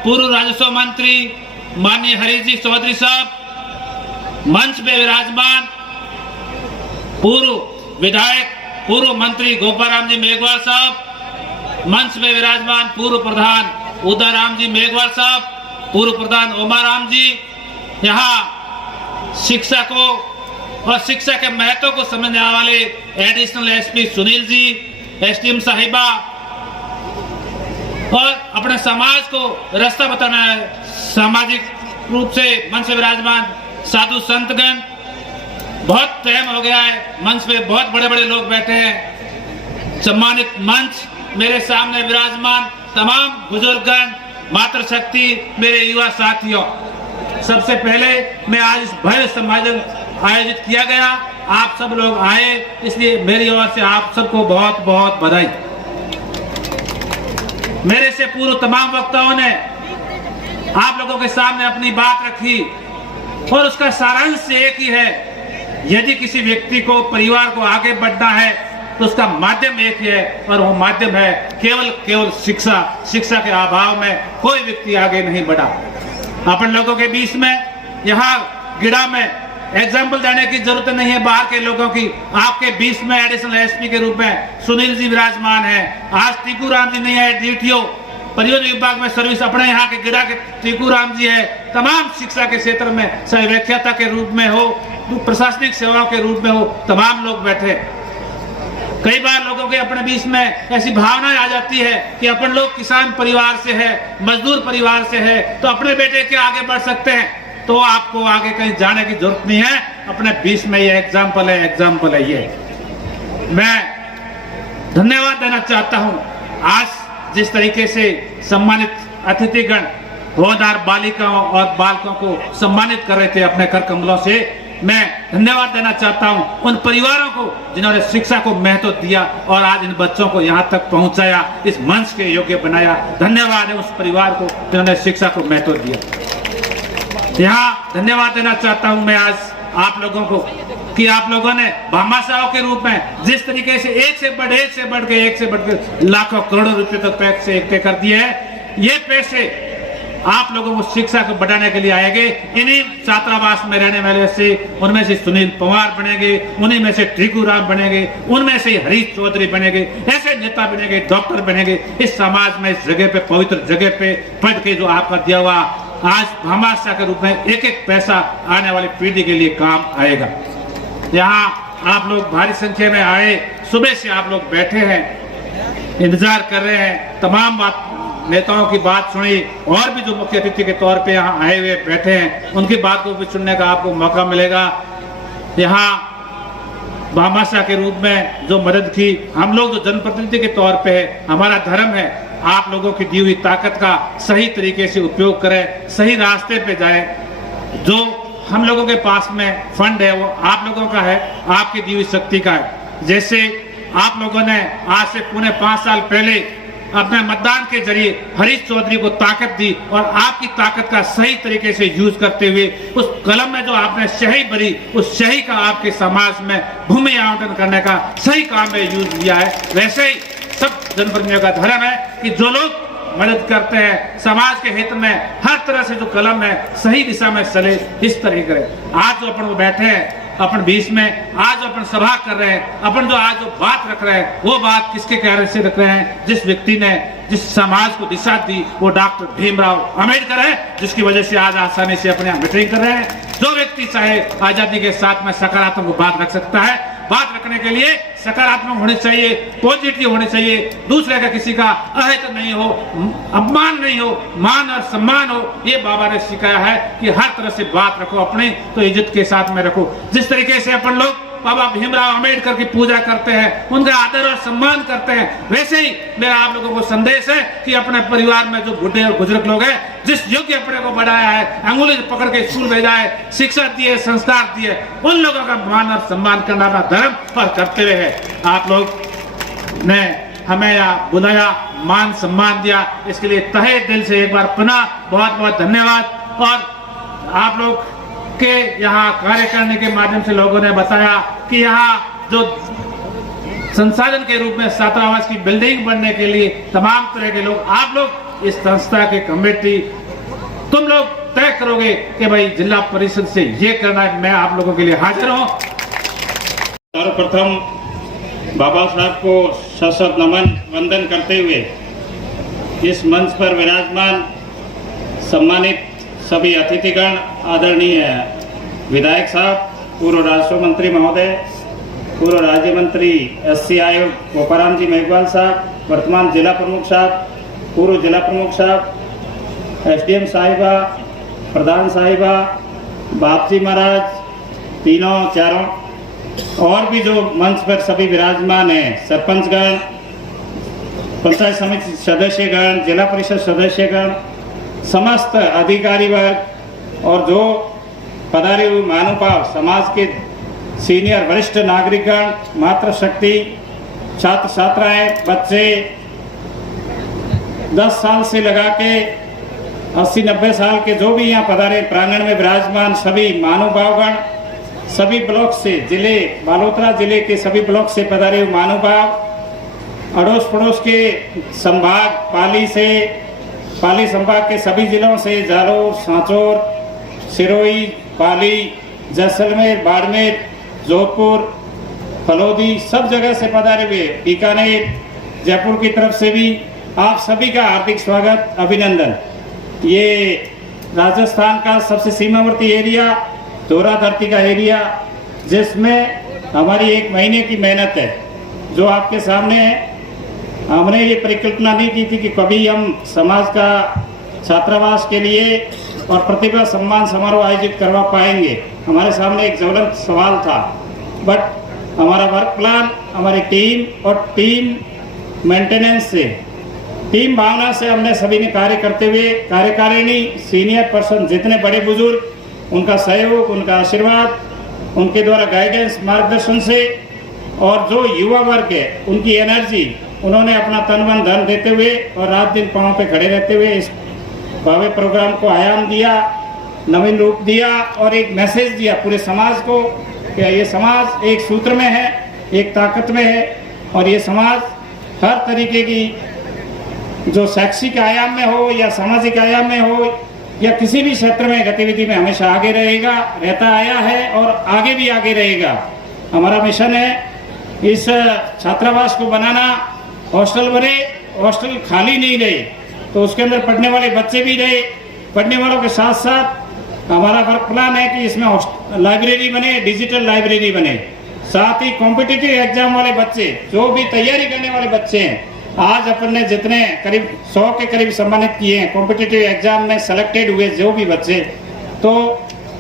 पूर्व राजस्व मंत्री माननीय हरीश जी चौधरी साहब, मंच पे विराजमान पूर्व विधायक, पूर्व मंत्री गोपाराम जी मेघवाल साहब, मंच पे विराजमान पूर्व प्रधान उदाराम जी मेघवाल साहब, पूर्व प्रधान ओमाराम जी, यहाँ शिक्षा को और शिक्षा के महत्व को समझने वाले additional SP Sunil ji, SDM साहिबा, और अपने समाज को रास्ता बताना है सामाजिक रूप से मंच से विराजमान साधु संतगण। बहुत टाइम हो गया है, मंच पे बहुत बड़े बड़े लोग बैठे हैं। सम्मानित मंच, मेरे सामने विराजमान तमाम बुजुर्गगण, मातृशक्ति, मेरे युवा साथियों, सबसे पहले मैं आज इस भव्य समागम आयोजित किया गया, आप सब लोग आए, इसलिए मेरी ओर से आप सबको बहुत बहुत बधाई। मेरे से पूर्व तमाम वक्ताओं ने आप लोगों के सामने अपनी बात रखी और उसका सारांश एक ही है, यदि किसी व्यक्ति को, परिवार को आगे बढ़ना है तो उसका माध्यम एक ही है और वो माध्यम है केवल शिक्षा। शिक्षा के अभाव में कोई व्यक्ति आगे नहीं बढ़ा। अपन लोगों के बीच में यहाँ गिड़ा में एग्जाम्पल देने की जरूरत नहीं है बाहर के लोगों की, आपके बीच में एडिशनल एसपी के रूप में सुनील जी विराजमान है। आज टीकू राम जी नहीं है, डीटीओ परियोजना विभाग में सर्विस अपने यहाँ के गिड़ा के टीकू राम जी है। तमाम शिक्षा के क्षेत्र में, चाहे व्याख्याता के रूप में हो, प्रशासनिक सेवाओं के रूप में हो, तमाम लोग बैठे। कई बार लोगों के अपने बीच में ऐसी भावना आ जाती है कि अपन लोग किसान परिवार से है, मजदूर परिवार से है, तो अपने बेटे के आगे बढ़ सकते हैं, तो आपको आगे कहीं जाने की जरूरत नहीं है। अपने बीच में ये एग्जाम्पल है ये। मैं धन्यवाद देना चाहता हूं, आज जिस तरीके से सम्मानित अतिथिगण होनहार बालिकाओं और बालकों को सम्मानित कर रहे थे अपने कर कमलों से, मैं धन्यवाद देना चाहता हूं उन परिवारों को जिन्होंने शिक्षा को महत्व दिया और आज इन बच्चों को यहां तक पहुंचाया, इस मंच के योग्य बनाया। धन्यवाद है उस परिवार को जिन्होंने शिक्षा को महत्व दिया। यहाँ धन्यवाद देना चाहता हूं मैं आज आप लोगों को कि आप लोगों ने भामाशाहों के रूप में जिस तरीके से एक से बढ़ के लाखों करोड़ों रुपए तक पैसे इकट्ठे कर दिए हैं। ये पैसे आप लोगों को शिक्षा को बढ़ाने के लिए आएंगे। इन्हीं छात्रावास में रहने वाले से उनमें से सुनील पवार बनेंगे, उन्हीं में से टीकू राम बनेंगे, उनमें से हरीश चौधरी बनेंगे, ऐसे नेता बनेंगे, डॉक्टर बनेंगे। इस समाज में, इस जगह पे, पवित्र जगह पे पढ़ के जो आपका दिया हुआ आज भामाशाह के रूप में एक एक पैसा आने वाली पीढ़ी के लिए काम आएगा। यहाँ आप लोग भारी संख्या में आए, सुबह से आप लोग बैठे हैं, इंतजार कर रहे हैं, तमाम बात नेताओं की बात सुनी और भी जो मुख्य अतिथि के तौर पे यहाँ आए हुए बैठे हैं उनकी बात को भी सुनने का आपको मौका मिलेगा। यहाँ भामाशाह के रूप में जो मदद की, हम लोग जो जनप्रतिनिधि के तौर पे है, हमारा धर्म है आप लोगों की दी हुई ताकत का सही तरीके से उपयोग करें, सही रास्ते पे जाए। जो हम लोगों के पास में फंड है वो आप लोगों का है, आपकी दी हुई शक्ति का है। जैसे आप लोगों ने आज से पौने 5 साल पहले अपने मतदान के जरिए हरीश चौधरी को ताकत दी और आपकी ताकत का सही तरीके से यूज करते हुए उस कलम में जो आपने स्याही भरी, उस स्याही का आपके समाज में भूमि आवंटन करने का सही काम में यूज लिया है। वैसे ही सब जनप्रतिनिधियों का धर्म है कि जो लोग मदद करते हैं समाज के हित में, हर तरह से जो कलम है सही दिशा में चले, इस तरह करें। आज जो अपन वो बैठे हैं अपन बीच में, आज अपन सभा कर रहे हैं, अपन जो आज जो बात रख रहे हैं वो बात किसके कारण से रख रहे हैं? जिस व्यक्ति ने जिस समाज को दिशा दी वो डॉक्टर भीमराव अंबेडकर है, जिसकी वजह से आज आसानी से अपने यहाँ मीटिंग कर रहे हैं। जो व्यक्ति चाहे आजादी के साथ में सकारात्मक बात रख सकता है। बात रखने के लिए सकारात्मक होनी चाहिए, पॉजिटिव होनी चाहिए, दूसरे का किसी का अहित नहीं हो, अपमान नहीं हो, मान और सम्मान हो। ये बाबा ने सिखाया है कि हर तरह से बात रखो अपनी तो इज्जत के साथ में रखो। जिस तरीके से अपन लोग बाबा भीमराव अंबेडकर की पूजा करते हैं, उनका आदर और सम्मान करते हैं, वैसे ही मेरा आप लोगों को संदेश है कि अपने परिवार में जो बुढ़े और बुजुर्ग लोग हैं, जिस योग्य अपने को बढ़ाया है, अंगुली पकड़ के स्कूल भेजा है, शिक्षा दिए, संस्कार दिए, उन लोगों का मान और सम्मान करना अपना धर्म और कर्तव्य है। आप लोग ने हमें यहाँ बुलाया, मान सम्मान दिया, इसके लिए तहे दिल से एक बार पुनः बहुत बहुत धन्यवाद। और आप लोग के यहाँ कार्य करने के माध्यम से लोगों ने बताया कि यहाँ जो संसाधन के रूप में छात्रावास की बिल्डिंग बनने के लिए तमाम तरह के लोग, आप लोग इस संस्था के कमेटी तुम लोग तय करोगे कि भाई जिला परिषद से ये करना है। मैं आप लोगों के लिए हाजिर हूँ। सर्वप्रथम बाबा साहब को सशक्त नमन वंदन करते हुए इस मंच पर विराजमान सम्मानित सभी अतिथिगण, आदरणीय विधायक साहब, पूर्व राष्ट्र मंत्री महोदय, पूर्व राज्य मंत्री एससी आयोग गोपाराम जी मेघवाल साहब, वर्तमान जिला प्रमुख साहब, पूर्व जिला प्रमुख साहब, एसडीएम साहिबा, प्रधान साहिबा, बाप जी महाराज, तीनों चारों, और भी जो मंच पर सभी विराजमान हैं, सरपंचगण, पंचायत समिति सदस्यगण, जिला परिषद सदस्यगण, समस्त अधिकारी वर्ग और जो पधारे हुए महानुभाव, समाज के सीनियर वरिष्ठ नागरिकगण, मातृशक्ति, छात्र छात्राएं, बच्चे 10 साल से लगा के 80-90 साल के जो भी यहाँ पधारे प्रांगण में विराजमान सभी महानुभावगण, सभी ब्लॉक से, जिले बालोतरा जिले के सभी ब्लॉक से पधारे हुए महानुभाव, अड़ोस पड़ोस के संभाग पाली संभाग के सभी जिलों से, जालोर, सांचौर, सिरोही, पाली, जैसलमेर, बाड़मेर, जोधपुर, फलोदी, सब जगह से पधारे हुए, बीकानेर, जयपुर की तरफ से भी आप सभी का हार्दिक स्वागत, अभिनंदन। ये राजस्थान का सबसे सीमावर्ती एरिया, दोहरा धरती का एरिया, जिसमें हमारी 1 महीने की मेहनत है जो आपके सामने है। हमने ये परिकल्पना नहीं की थी कि कभी हम समाज का छात्रावास के लिए और प्रतिभा सम्मान समारोह आयोजित करवा पाएंगे। हमारे सामने एक ज्वलंत सवाल था, बट हमारा वर्क प्लान, हमारी टीम और टीम मेंटेनेंस से, टीम भावना से हमने सभी ने कार्य करते हुए, कार्यकारिणी, सीनियर पर्सन, जितने बड़े बुजुर्ग, उनका सहयोग, उनका आशीर्वाद, उनके द्वारा गाइडेंस, मार्गदर्शन से, और जो युवा वर्ग है उनकी एनर्जी, उन्होंने अपना तन मन धन देते हुए और रात दिन पांव पे खड़े रहते हुए इस भव्य प्रोग्राम को आयाम दिया, नवीन रूप दिया और एक मैसेज दिया पूरे समाज को कि ये समाज एक सूत्र में है, एक ताकत में है, और ये समाज हर तरीके की जो शैक्षिक आयाम में हो या सामाजिक आयाम में हो या किसी भी क्षेत्र में गतिविधि में हमेशा आगे रहेगा, रहता आया है और आगे भी आगे रहेगा। हमारा मिशन है इस छात्रावास को बनाना, हॉस्टल बने, हॉस्टल खाली नहीं रहे तो उसके अंदर पढ़ने वाले बच्चे भी रहे, पढ़ने वालों के साथ साथ हमारा वर्क प्लान है कि इसमें लाइब्रेरी बने, डिजिटल लाइब्रेरी बने, साथ ही कॉम्पिटिटिव एग्जाम वाले बच्चे, जो भी तैयारी करने वाले बच्चे हैं, आज अपन ने जितने करीब 100 के करीब सम्मानित किए हैं कॉम्पिटिटिव एग्जाम में सेलेक्टेड हुए जो भी बच्चे, तो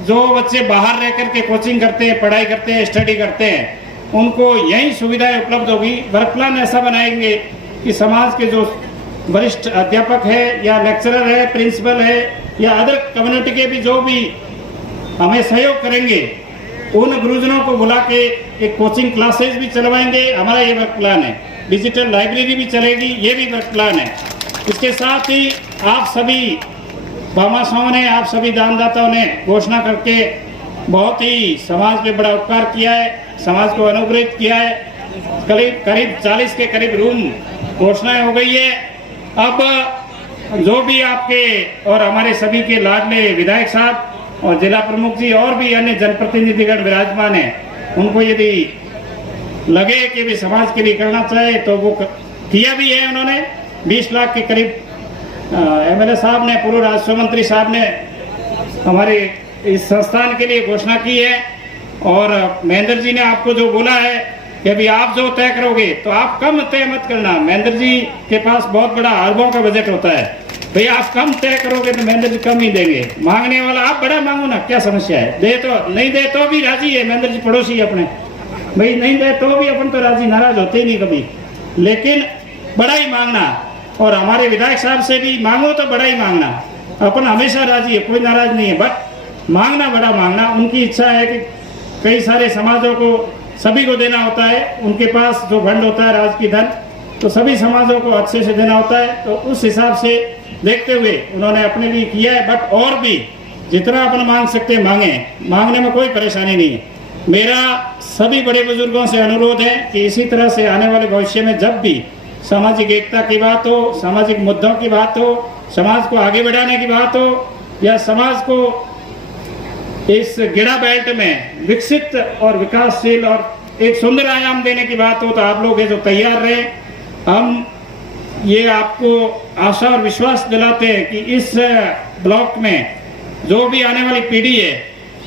जो बच्चे बाहर रह करके कोचिंग करते हैं, पढ़ाई करते हैं, स्टडी करते हैं, उनको यही सुविधाएं उपलब्ध होगी। वर्क प्लान ऐसा बनाएंगे कि समाज के जो वरिष्ठ अध्यापक है या लेक्चरर है, प्रिंसिपल है या अदर कम्युनिटी के भी जो भी हमें सहयोग करेंगे, उन गुरुजनों को बुला के एक कोचिंग क्लासेज भी चलवाएंगे। हमारा ये वर्क प्लान है। डिजिटल लाइब्रेरी भी चलेगी, ये भी प्लान है। इसके साथ ही आप सभी भामाशाहों ने, आप सभी दानदाताओं ने घोषणा करके बहुत ही समाज पे बड़ा उपकार किया है, समाज को अनुग्रहित किया है। करीब 40 के करीब रूम घोषणाएं हो गई है। अब जो भी आपके और हमारे सभी के लाडले विधायक साहब और जिला प्रमुख जी और भी अन्य जनप्रतिनिधिगण विराजमान हैं, उनको यदि लगे कि भी समाज के लिए करना चाहे तो वो किया भी है। उन्होंने 20 लाख के करीब एमएलए साहब ने, पूर्व राजस्व मंत्री साहब ने हमारे इस संस्थान के लिए घोषणा की है। और महेंद्र जी ने आपको जो बोला है कि अभी आप जो तय करोगे तो आप कम तय मत करना। महेंद्र जी के पास बहुत बड़ा अरबों का बजट होता है, भाई आप कम तय करोगे तो महेंद्र जी कम ही देंगे। मांगने वाला आप बड़ा मांगो ना, क्या समस्या है? दे तो नहीं दे तो भी राजी है महेंद्र जी, पड़ोसी अपने, भाई नहीं दे तो भी अपन तो राजी, नाराज होते ही नहीं कभी, लेकिन बड़ा ही मांगना। और हमारे विधायक साहब से भी मांगो तो बड़ा ही मांगना, अपन हमेशा राजी है, कोई नाराज नहीं है, बट मांगना बड़ा मांगना। उनकी इच्छा है कि कई सारे समाजों को सभी को देना होता है, उनके पास जो फंड होता है राज की धन, तो सभी समाजों को अच्छे से देना होता है। तो उस हिसाब से देखते हुए उन्होंने अपने लिए किया है, बट और भी जितना अपन मांग सकते हैं मांगे, मांगने में कोई परेशानी नहीं है। मेरा सभी बड़े बुजुर्गों से अनुरोध है कि इसी तरह से आने वाले भविष्य में जब भी सामाजिक एकता की बात हो, सामाजिक मुद्दों की बात हो, समाज को आगे बढ़ाने की बात हो, या समाज को इस गिड़ा बेल्ट में विकसित और विकासशील और एक सुंदर आयाम देने की बात हो, तो आप लोग ये जो तैयार रहे। हम ये आपको आशा और विश्वास दिलाते हैं कि इस ब्लॉक में जो भी आने वाली पीढ़ी है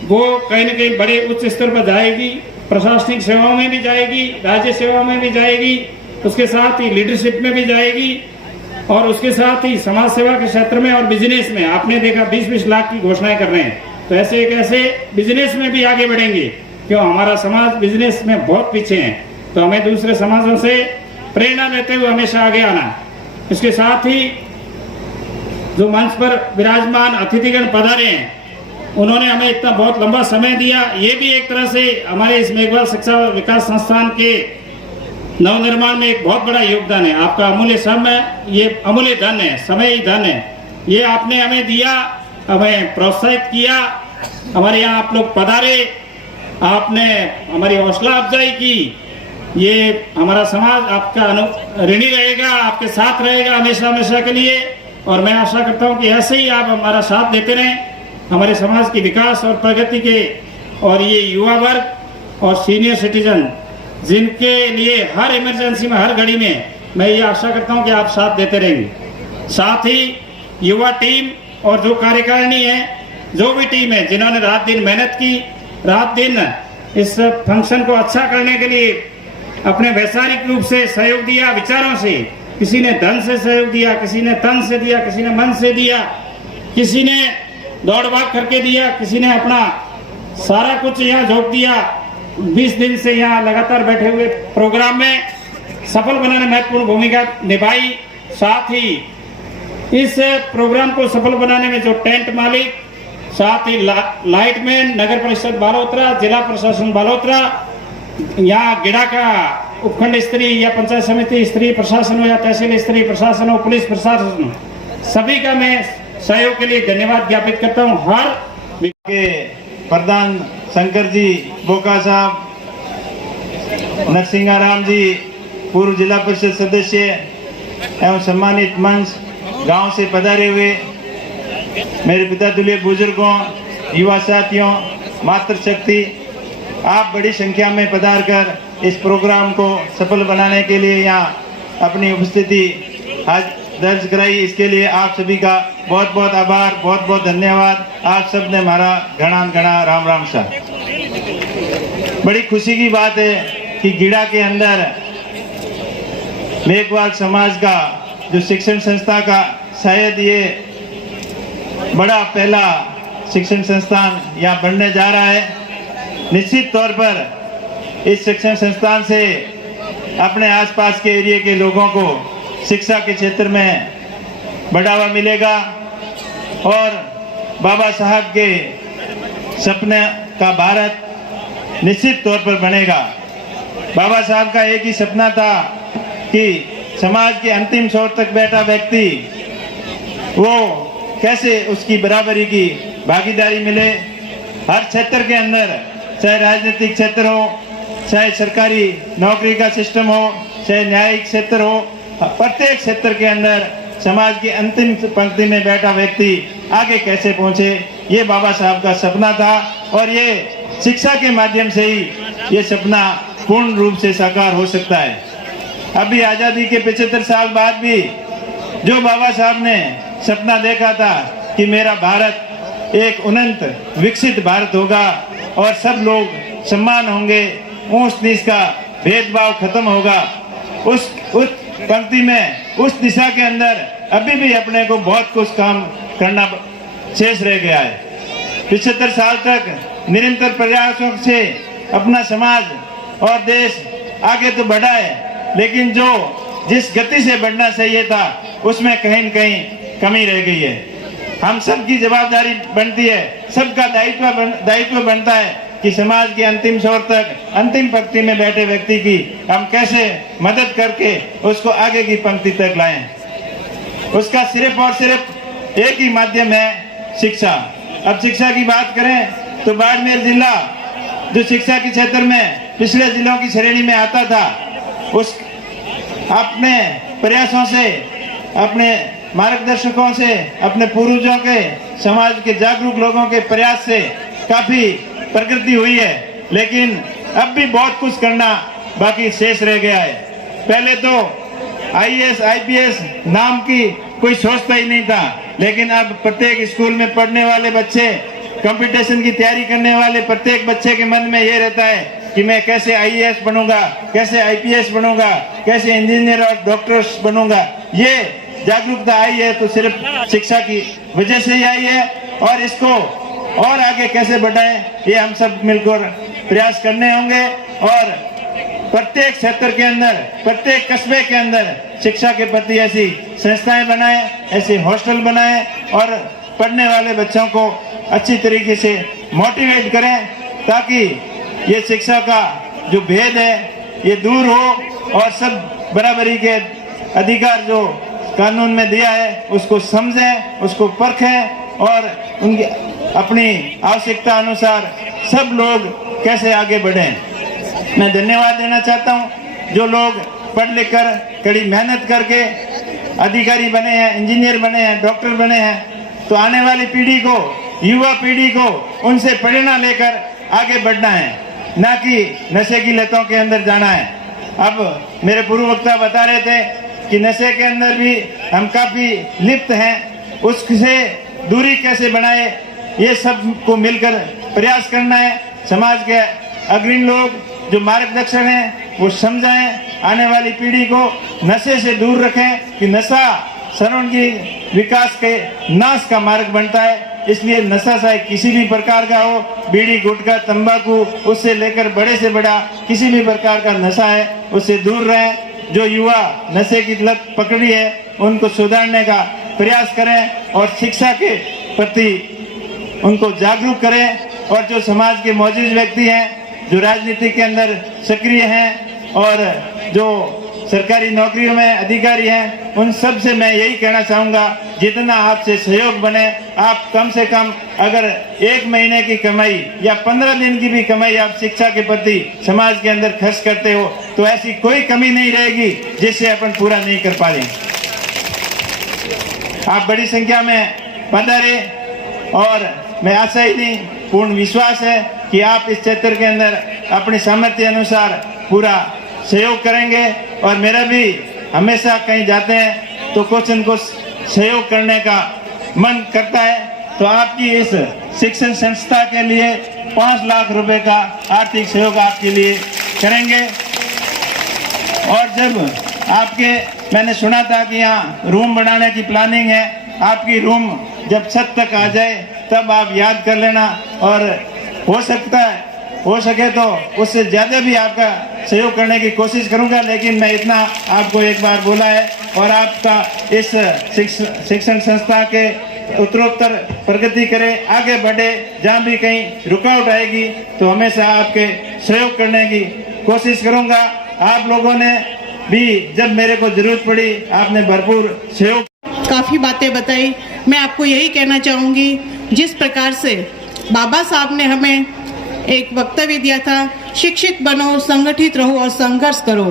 वो कहीं न कहीं बड़े उच्च स्तर पर जाएगी, प्रशासनिक सेवाओं में भी जाएगी, राज्य सेवाओं में भी जाएगी, उसके साथ ही लीडरशिप में भी जाएगी, और उसके साथ ही समाज सेवा के क्षेत्र में और बिजनेस में। आपने देखा 20-20 लाख की घोषणाएं कर रहे हैं, तो ऐसे एक ऐसे बिजनेस में भी आगे बढ़ेंगे, क्यों हमारा समाज बिजनेस में बहुत पीछे है, तो हमें दूसरे समाजों से प्रेरणा लेते हुए हमेशा आगे आना। इसके साथ ही जो मंच पर विराजमान अतिथिगण पधारे हैं, उन्होंने हमें इतना बहुत लंबा समय दिया, ये भी एक तरह से हमारे इस मेघवाल शिक्षा विकास संस्थान के नवनिर्माण में एक बहुत बड़ा योगदान है। आपका अमूल्य समय, ये अमूल्य धन है, समय ही धन है, ये आपने हमें दिया, हमें प्रोत्साहित किया। हमारे यहाँ आप लोग पधारे, आपने हमारी हौसला अफजाई की, ये हमारा समाज आपका ऋणी रहेगा, आपके साथ रहेगा हमेशा हमेशा के लिए। और मैं आशा करता हूँ कि ऐसे ही आप हमारा साथ देते रहें हमारे समाज की विकास और प्रगति के। और ये युवा वर्ग और सीनियर सिटीजन जिनके लिए हर इमरजेंसी में, हर घड़ी में, मैं ये आशा करता हूँ कि आप साथ देते रहेंगे। साथ ही युवा टीम और जो कार्यकारिणी है, जो भी टीम है, जिन्होंने रात दिन मेहनत की, रात दिन इस फंक्शन को अच्छा करने के लिए अपने वैचारिक रूप से सहयोग दिया, विचारों से, किसी ने धन से सहयोग दिया, किसी ने तन से दिया, किसी ने मन से दिया, किसी ने दौड़ भाग करके दिया, किसी ने अपना सारा कुछ यहाँ झोंक दिया। 20 दिन से यहाँ लगातार बैठे हुए प्रोग्राम में सफल बनाने में महत्वपूर्ण भूमिका निभाई। साथ ही इस प्रोग्राम को सफल बनाने में जो टेंट मालिक, साथ ही लाइटमैन, नगर परिषद बालोतरा, जिला प्रशासन बालोतरा, यहाँ गिड़ा का उपखंड स्तरीय या पंचायत समिति स्तरीय प्रशासन हो या तहसील स्तरीय प्रशासन हो, पुलिस प्रशासन, सभी का मैं सहयोग के लिए धन्यवाद ज्ञापित करता हूँ। हर के प्रधान शंकर जी बोका साहब, नरसिंहाराम जी पूर्व जिला परिषद सदस्य एवं सम्मानित मंच, गांव से पधारे हुए मेरे पिता तुल्य बुजुर्गों, युवा साथियों, मातृशक्ति, आप बड़ी संख्या में पधार कर इस प्रोग्राम को सफल बनाने के लिए यहाँ अपनी उपस्थिति आज दर्ज कराई। इसके लिए आप सभी का बहुत बहुत आभार, बहुत बहुत धन्यवाद। आप सब ने हमारा घना घना राम राम सा। बड़ी खुशी की बात है कि गिड़ा के अंदर मेघवाल समाज का जो शिक्षण संस्था का शायद ये बड़ा पहला शिक्षण संस्थान यहाँ बनने जा रहा है। निश्चित तौर पर इस शिक्षण संस्थान से अपने आसपास के एरिया के लोगों को शिक्षा के क्षेत्र में बढ़ावा मिलेगा और बाबा साहब के सपने का भारत निश्चित तौर पर बनेगा। बाबा साहब का एक ही सपना था कि समाज के अंतिम छोर तक बैठा व्यक्ति वो कैसे उसकी बराबरी की भागीदारी मिले। हर क्षेत्र के अंदर, चाहे राजनीतिक क्षेत्र हो, चाहे सरकारी नौकरी का सिस्टम हो, चाहे न्यायिक क्षेत्र हो, प्रत्येक क्षेत्र के अंदर समाज की अंतिम पंक्ति में बैठा व्यक्ति आगे कैसे पहुंचे, ये बाबा साहब का सपना था और ये शिक्षा के माध्यम से ही ये सपना पूर्ण रूप से साकार हो सकता है। अभी आज़ादी के 75 साल बाद भी जो बाबा साहब ने सपना देखा था कि मेरा भारत एक उन्नत विकसित भारत होगा और सब लोग समान होंगे, ऊंच नीच का भेदभाव खत्म होगा, उस पंक्ति में, उस दिशा के अंदर अभी भी अपने को बहुत कुछ काम करना शेष रह गया है। 75 साल तक निरंतर प्रयासों से अपना समाज और देश आगे तो बढ़ा है, लेकिन जो जिस गति से बढ़ना चाहिए था उसमें कहीं न कहीं कमी रह गई है। हम सबकी जवाबदारी बनती है, सबका दायित्व बनता है कि समाज के अंतिम छोर तक, अंतिम पंक्ति में बैठे व्यक्ति की हम कैसे मदद करके उसको आगे की पंक्ति तक लाएं। उसका सिर्फ और सिर्फ एक ही माध्यम है, शिक्षा। अब शिक्षा की बात करें तो बाड़मेर जिला जो शिक्षा के क्षेत्र में पिछले जिलों की श्रेणी में आता था, उस अपने प्रयासों से, अपने मार्गदर्शकों से, अपने पूर्वजों के, समाज के जागरूक लोगों के प्रयास से काफी प्रगति हुई है, लेकिन अब भी बहुत कुछ करना बाकी शेष रह गया है। पहले तो आईएएस आईपीएस नाम की कोई सोचता ही नहीं था, लेकिन अब प्रत्येक स्कूल में पढ़ने वाले बच्चे, कंपटीशन की तैयारी करने वाले प्रत्येक बच्चे के मन में ये रहता है कि मैं कैसे आईएएस बनूंगा, कैसे आईपीएस बनूंगा, कैसे इंजीनियर और डॉक्टर बनूंगा। ये जागरूकता आई है तो सिर्फ शिक्षा की वजह से ही आई है और इसको और आगे कैसे बढ़ाएं, ये हम सब मिलकर प्रयास करने होंगे और प्रत्येक क्षेत्र के अंदर, प्रत्येक कस्बे के अंदर शिक्षा के प्रति ऐसी संस्थाएं बनाएं, ऐसे हॉस्टल बनाएं और पढ़ने वाले बच्चों को अच्छी तरीके से मोटिवेट करें ताकि ये शिक्षा का जो भेद है ये दूर हो और सब बराबरी के अधिकार जो कानून में दिया है उसको समझें, उसको परखें और उनकी अपनी आवश्यकता अनुसार सब लोग कैसे आगे बढ़ें। मैं धन्यवाद देना चाहता हूं जो लोग पढ़ लिख कर कड़ी मेहनत करके अधिकारी बने हैं, इंजीनियर बने हैं, डॉक्टर बने हैं, तो आने वाली पीढ़ी को, युवा पीढ़ी को उनसे प्रेरणा लेकर आगे बढ़ना है, ना कि नशे की लतों के अंदर जाना है। अब मेरे पूर्व वक्ता बता रहे थे कि नशे के अंदर भी हम काफी लिप्त हैं, उससे दूरी कैसे बनाए, ये सब को मिलकर प्रयास करना है। समाज के अग्रणी लोग जो मार्गदर्शन हैं वो समझाएं, आने वाली पीढ़ी को नशे से दूर रखें कि नशा सर्वन की विकास के नाश का मार्ग बनता है। इसलिए नशा चाहे किसी भी प्रकार का हो, बीड़ी, गुटखा, तंबाकू, उससे लेकर बड़े से बड़ा किसी भी प्रकार का नशा है उससे दूर रहें। जो युवा नशे की लत पकड़ी है उनको सुधारने का प्रयास करें और शिक्षा के प्रति उनको जागरूक करें और जो समाज के मौजूद व्यक्ति हैं, जो राजनीति के अंदर सक्रिय हैं और जो सरकारी नौकरियों में अधिकारी हैं, उन सब से मैं यही कहना चाहूँगा जितना आपसे सहयोग बने, आप कम से कम अगर 1 महीने की कमाई या 15 दिन की भी कमाई आप शिक्षा के प्रति समाज के अंदर खर्च करते हो तो ऐसी कोई कमी नहीं रहेगी जिससे अपन पूरा नहीं कर पाए। आप बड़ी संख्या में पधारे और मैं आशा ही नहीं, पूर्ण विश्वास है कि आप इस क्षेत्र के अंदर अपने सामर्थ्य अनुसार पूरा सहयोग करेंगे और मेरा भी हमेशा कहीं जाते हैं तो कुछ न कुछ सहयोग करने का मन करता है। तो आपकी इस शिक्षण संस्था के लिए 5 लाख रुपए का आर्थिक सहयोग आपके लिए करेंगे। और जब आपके मैंने सुना था कि यहाँ रूम बनाने की प्लानिंग है, आपकी रूम जब छत तक आ जाए तब आप याद कर लेना और हो सके तो उससे ज़्यादा भी आपका सहयोग करने की कोशिश करूंगा, लेकिन मैं इतना आपको एक बार बोला है और आपका इस शिक्षण संस्था के उत्तरोत्तर प्रगति करे, आगे बढ़े, जहाँ भी कहीं रुकावट आएगी तो हमेशा आपके सहयोग करने की कोशिश करूंगा। आप लोगों ने भी जब मेरे को जरूरत पड़ी आपने भरपूर सहयोग। काफ़ी बातें बताई। मैं आपको यही कहना चाहूँगी, जिस प्रकार से बाबा साहब ने हमें एक वक्तव्य दिया था, शिक्षित बनो, संगठित रहो और संघर्ष करो,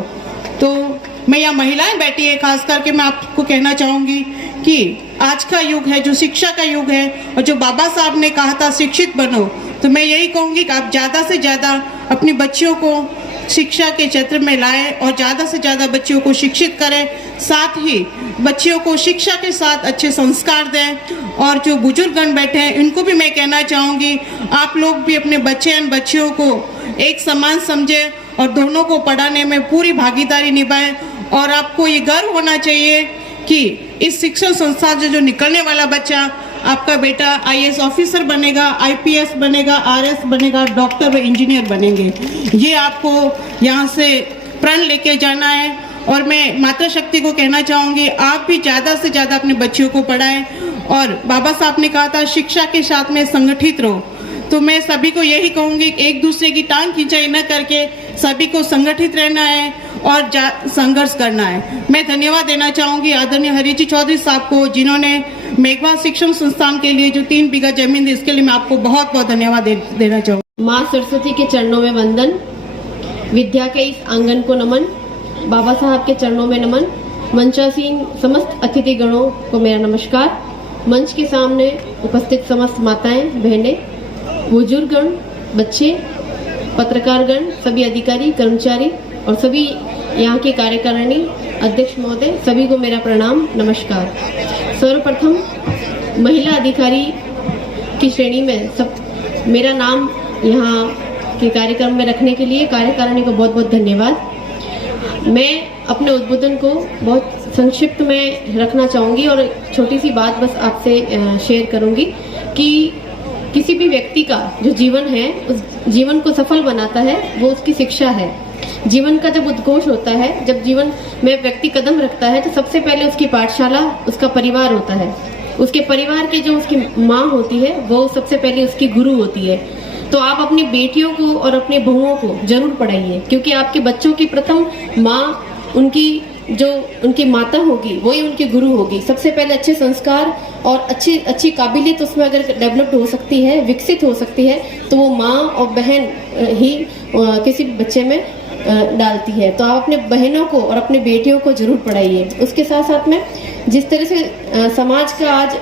तो मैं यहाँ महिलाएं बैठी है, खास करके मैं आपको कहना चाहूँगी कि आज का युग है जो शिक्षा का युग है, और जो बाबा साहब ने कहा था शिक्षित बनो, तो मैं यही कहूँगी कि आप ज़्यादा से ज़्यादा अपनी बच्चियों को शिक्षा के क्षेत्र में लाएं और ज़्यादा से ज़्यादा बच्चियों को शिक्षित करें, साथ ही बच्चियों को शिक्षा के साथ अच्छे संस्कार दें। और जो बुजुर्गगण बैठे हैं इनको भी मैं कहना चाहूँगी, आप लोग भी अपने बच्चे एवं बच्चियों को एक समान समझें और दोनों को पढ़ाने में पूरी भागीदारी निभाएं। और आपको ये गर्व होना चाहिए कि इस शिक्षण संस्थान से जो निकलने वाला बच्चा, आपका बेटा आईएएस ऑफिसर बनेगा, आईपीएस बनेगा, आरएस बनेगा, डॉक्टर व इंजीनियर बनेंगे। ये आपको यहाँ से प्रण लेके जाना है। और मैं माता शक्ति को कहना चाहूँगी, आप भी ज़्यादा से ज़्यादा अपने बच्चियों को पढ़ाएं। और बाबा साहब ने कहा था शिक्षा के साथ में संगठित रहो, तो मैं सभी को यही कहूँगी, एक दूसरे की टांग खिंचाई न करके सभी को संगठित रहना है और संघर्ष करना है। मैं धन्यवाद देना चाहूँगी आदरणीय हरीजी चौधरी साहब को, जिन्होंने मेघवाल शिक्षण संस्थान के लिए जो 3 बीघा जमीन दी, इसके लिए मैं आपको बहुत बहुत धन्यवाद देना चाहूँगी। माँ सरस्वती के चरणों में वंदन, विद्या के इस आंगन को नमन, बाबा साहब के चरणों में नमन, मंचासीन समस्त अतिथि गणों को मेरा नमस्कार। मंच के सामने उपस्थित समस्त माताएं, बहनें, बुजुर्गगण, बच्चे, पत्रकारगण, सभी अधिकारी, कर्मचारी और सभी यहाँ के कार्यकारिणी अध्यक्ष महोदय, सभी को मेरा प्रणाम, नमस्कार। सर्वप्रथम महिला अधिकारी की श्रेणी में मेरा नाम यहाँ के कार्यक्रम में रखने के लिए कार्यकारिणी को बहुत बहुत धन्यवाद। मैं अपने उद्बोधन को बहुत संक्षिप्त में रखना चाहूँगी और छोटी सी बात बस आपसे शेयर करूँगी कि किसी भी व्यक्ति का जो जीवन है, उस जीवन को सफल बनाता है वो उसकी शिक्षा है। जीवन का जब उद्घोष होता है, जब जीवन में व्यक्ति कदम रखता है, तो सबसे पहले उसकी पाठशाला, उसका परिवार होता है। उसके परिवार की जो उसकी माँ होती है, वो सबसे पहले उसकी गुरु होती है। तो आप अपनी बेटियों को और अपने बहुओं को जरूर पढ़ाइए, क्योंकि आपके बच्चों की प्रथम माँ, उनकी माता होगी, वही उनकी गुरु होगी। सबसे पहले अच्छे संस्कार और अच्छी काबिलियत उसमें अगर डेवलप्ड हो सकती है, विकसित हो सकती है, तो वो माँ और बहन ही किसी बच्चे में डालती है। तो आप अपने बहनों को और अपने बेटियों को जरूर पढ़ाइए। उसके साथ साथ में जिस तरह से समाज का आज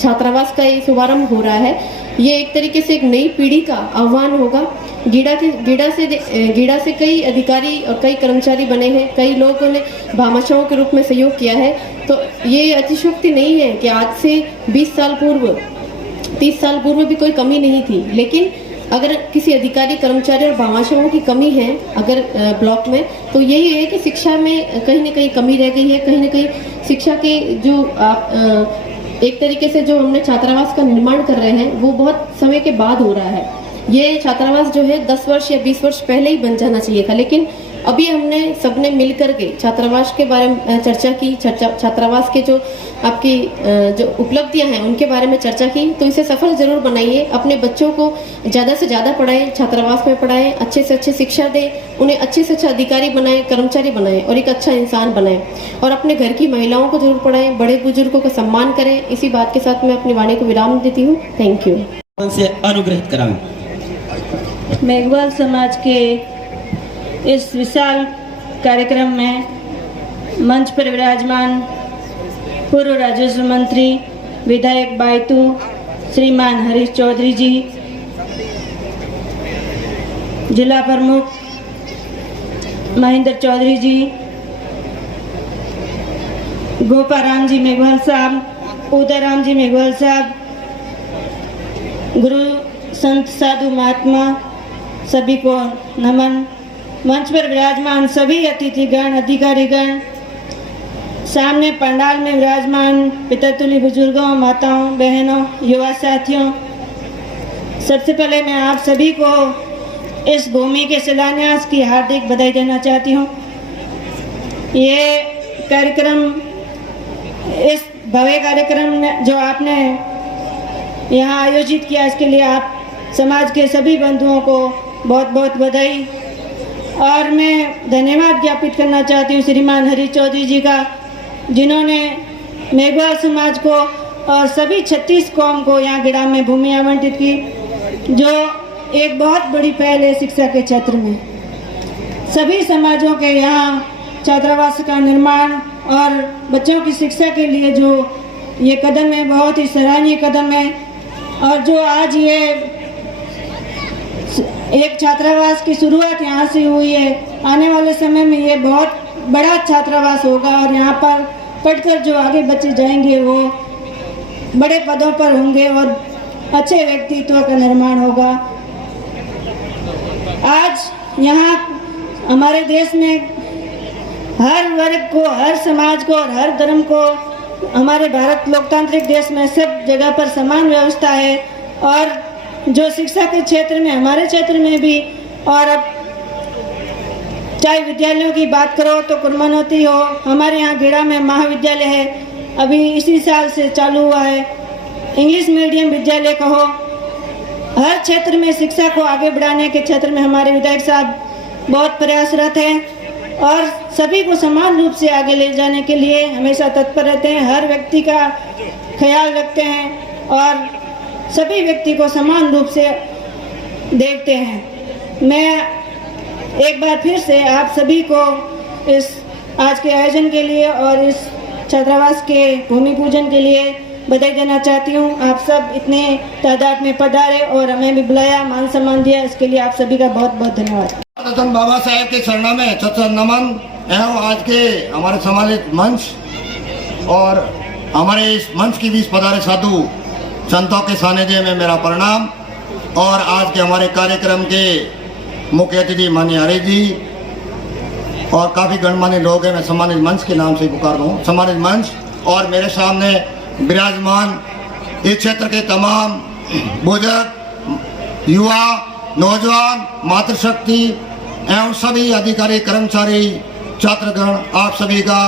छात्रावास का ये शुभारंभ हो रहा है, ये एक तरीके से एक नई पीढ़ी का आह्वान होगा। गीड़ा से कई अधिकारी और कई कर्मचारी बने हैं, कई लोगों ने भामाशाहों के रूप में सहयोग किया है। तो ये अतिशयोक्ति नहीं है कि आज से 20 साल पूर्व, 30 साल पूर्व भी कोई कमी नहीं थी, लेकिन अगर किसी अधिकारी, कर्मचारी और भामाशाहों की कमी है अगर ब्लॉक में, तो यही है कि शिक्षा में कहीं ना कहीं कमी रह गई है। कहीं ना कहीं शिक्षा के जो आप एक तरीके से जो हमने छात्रावास का निर्माण कर रहे हैं, वो बहुत समय के बाद हो रहा है। ये छात्रावास जो है 10 वर्ष या 20 वर्ष पहले ही बन जाना चाहिए था, लेकिन अभी हमने सबने मिलकर के छात्रावास के बारे में चर्चा की, छात्रावास के जो आपकी जो उपलब्धियां हैं उनके बारे में चर्चा की। तो इसे सफल जरूर बनाइए, अपने बच्चों को ज़्यादा से ज़्यादा पढ़ाएं, छात्रावास में पढ़ाएं, अच्छे से अच्छे शिक्षा दें, उन्हें अच्छे से अच्छा अधिकारी बनाएं, कर्मचारी बनाएं और एक अच्छा इंसान बनाएं। और अपने घर की महिलाओं को जरूर पढ़ाएं, बड़े बुजुर्गों का सम्मान करें। इसी बात के साथ मैं अपनी वाणी को विराम देती हूँ। Thank you. अनुग्रहित कराएं। मेघवाल समाज के इस विशाल कार्यक्रम में मंच पर विराजमान पूर्व राजस्व मंत्री विधायक बायतू श्रीमान हरीश चौधरी जी, जिला प्रमुख महेंद्र चौधरी जी, गोपाराम जी मेघवाल साहब, उदयराम जी मेघवाल साहब, गुरु संत साधु महात्मा, सभी को नमन। मंच पर विराजमान सभी अतिथिगण, अधिकारीगण, सामने पंडाल में विराजमान पितृतुल्य बुजुर्गों, माताओं, बहनों, युवा साथियों, सबसे पहले मैं आप सभी को इस भूमि के शिलान्यास की हार्दिक बधाई देना चाहती हूँ। ये कार्यक्रम, इस भव्य कार्यक्रम जो आपने यहाँ आयोजित किया, इसके लिए आप समाज के सभी बंधुओं को बहुत बहुत बधाई। और मैं धन्यवाद ज्ञापित करना चाहती हूँ श्रीमान हरि चौधरी जी का, जिन्होंने मेघवाल समाज को और सभी 36 कौम को यहाँ गिड़ा में भूमि आवंटित की, जो एक बहुत बड़ी पहल है शिक्षा के क्षेत्र में। सभी समाजों के यहाँ छात्रावास का निर्माण और बच्चों की शिक्षा के लिए जो ये कदम है, बहुत ही सराहनीय कदम है। और जो आज ये एक छात्रावास की शुरुआत यहाँ से हुई है, आने वाले समय में ये बहुत बड़ा छात्रावास होगा और यहाँ पर पढ़कर जो आगे बच्चे जाएंगे वो बड़े पदों पर होंगे और अच्छे व्यक्तित्व का निर्माण होगा। आज यहाँ हमारे देश में हर वर्ग को, हर समाज को और हर धर्म को, हमारे भारत लोकतांत्रिक देश में सब जगह पर समान व्यवस्था है। और जो शिक्षा के क्षेत्र में, हमारे क्षेत्र में भी, और अब चाहे विद्यालयों की बात करो तो कुर्मानोती हो, हमारे यहाँ गिड़ा में महाविद्यालय है, अभी इसी साल से चालू हुआ है। इंग्लिश मीडियम विद्यालय कहो, हर क्षेत्र में शिक्षा को आगे बढ़ाने के क्षेत्र में हमारे विधायक साहब बहुत प्रयासरत हैं और सभी को समान रूप से आगे ले जाने के लिए हमेशा तत्पर रहते हैं, हर व्यक्ति का ख्याल रखते हैं और सभी व्यक्ति को समान रूप से देखते हैं। मैं एक बार फिर से आप सभी को इस आज के आयोजन के लिए और इस छात्रावास के भूमि पूजन के लिए बधाई देना चाहती हूँ। आप सब इतने तादाद में पधारे और हमें भी बुलाया, मान सम्मान दिया, इसके लिए आप सभी का बहुत बहुत धन्यवाद। बाबा साहेब के चरणों में सच्चा नमन एवं आज के हमारे सम्मानित मंच और हमारे इस मंच की बीच पधारे साधु संतों के सानिध्य में मेरा प्रणाम। और आज के हमारे कार्यक्रम के मुख्य अतिथि माननीय हरि जी और काफ़ी गणमान्य लोग हैं, मैं सम्मानित मंच के नाम से पुकार रहा हूँ, सम्मानित मंच। और मेरे सामने विराजमान इस क्षेत्र के तमाम बुजुर्ग, युवा, नौजवान, मातृशक्ति एवं सभी अधिकारी, कर्मचारी, छात्रगण, आप सभी का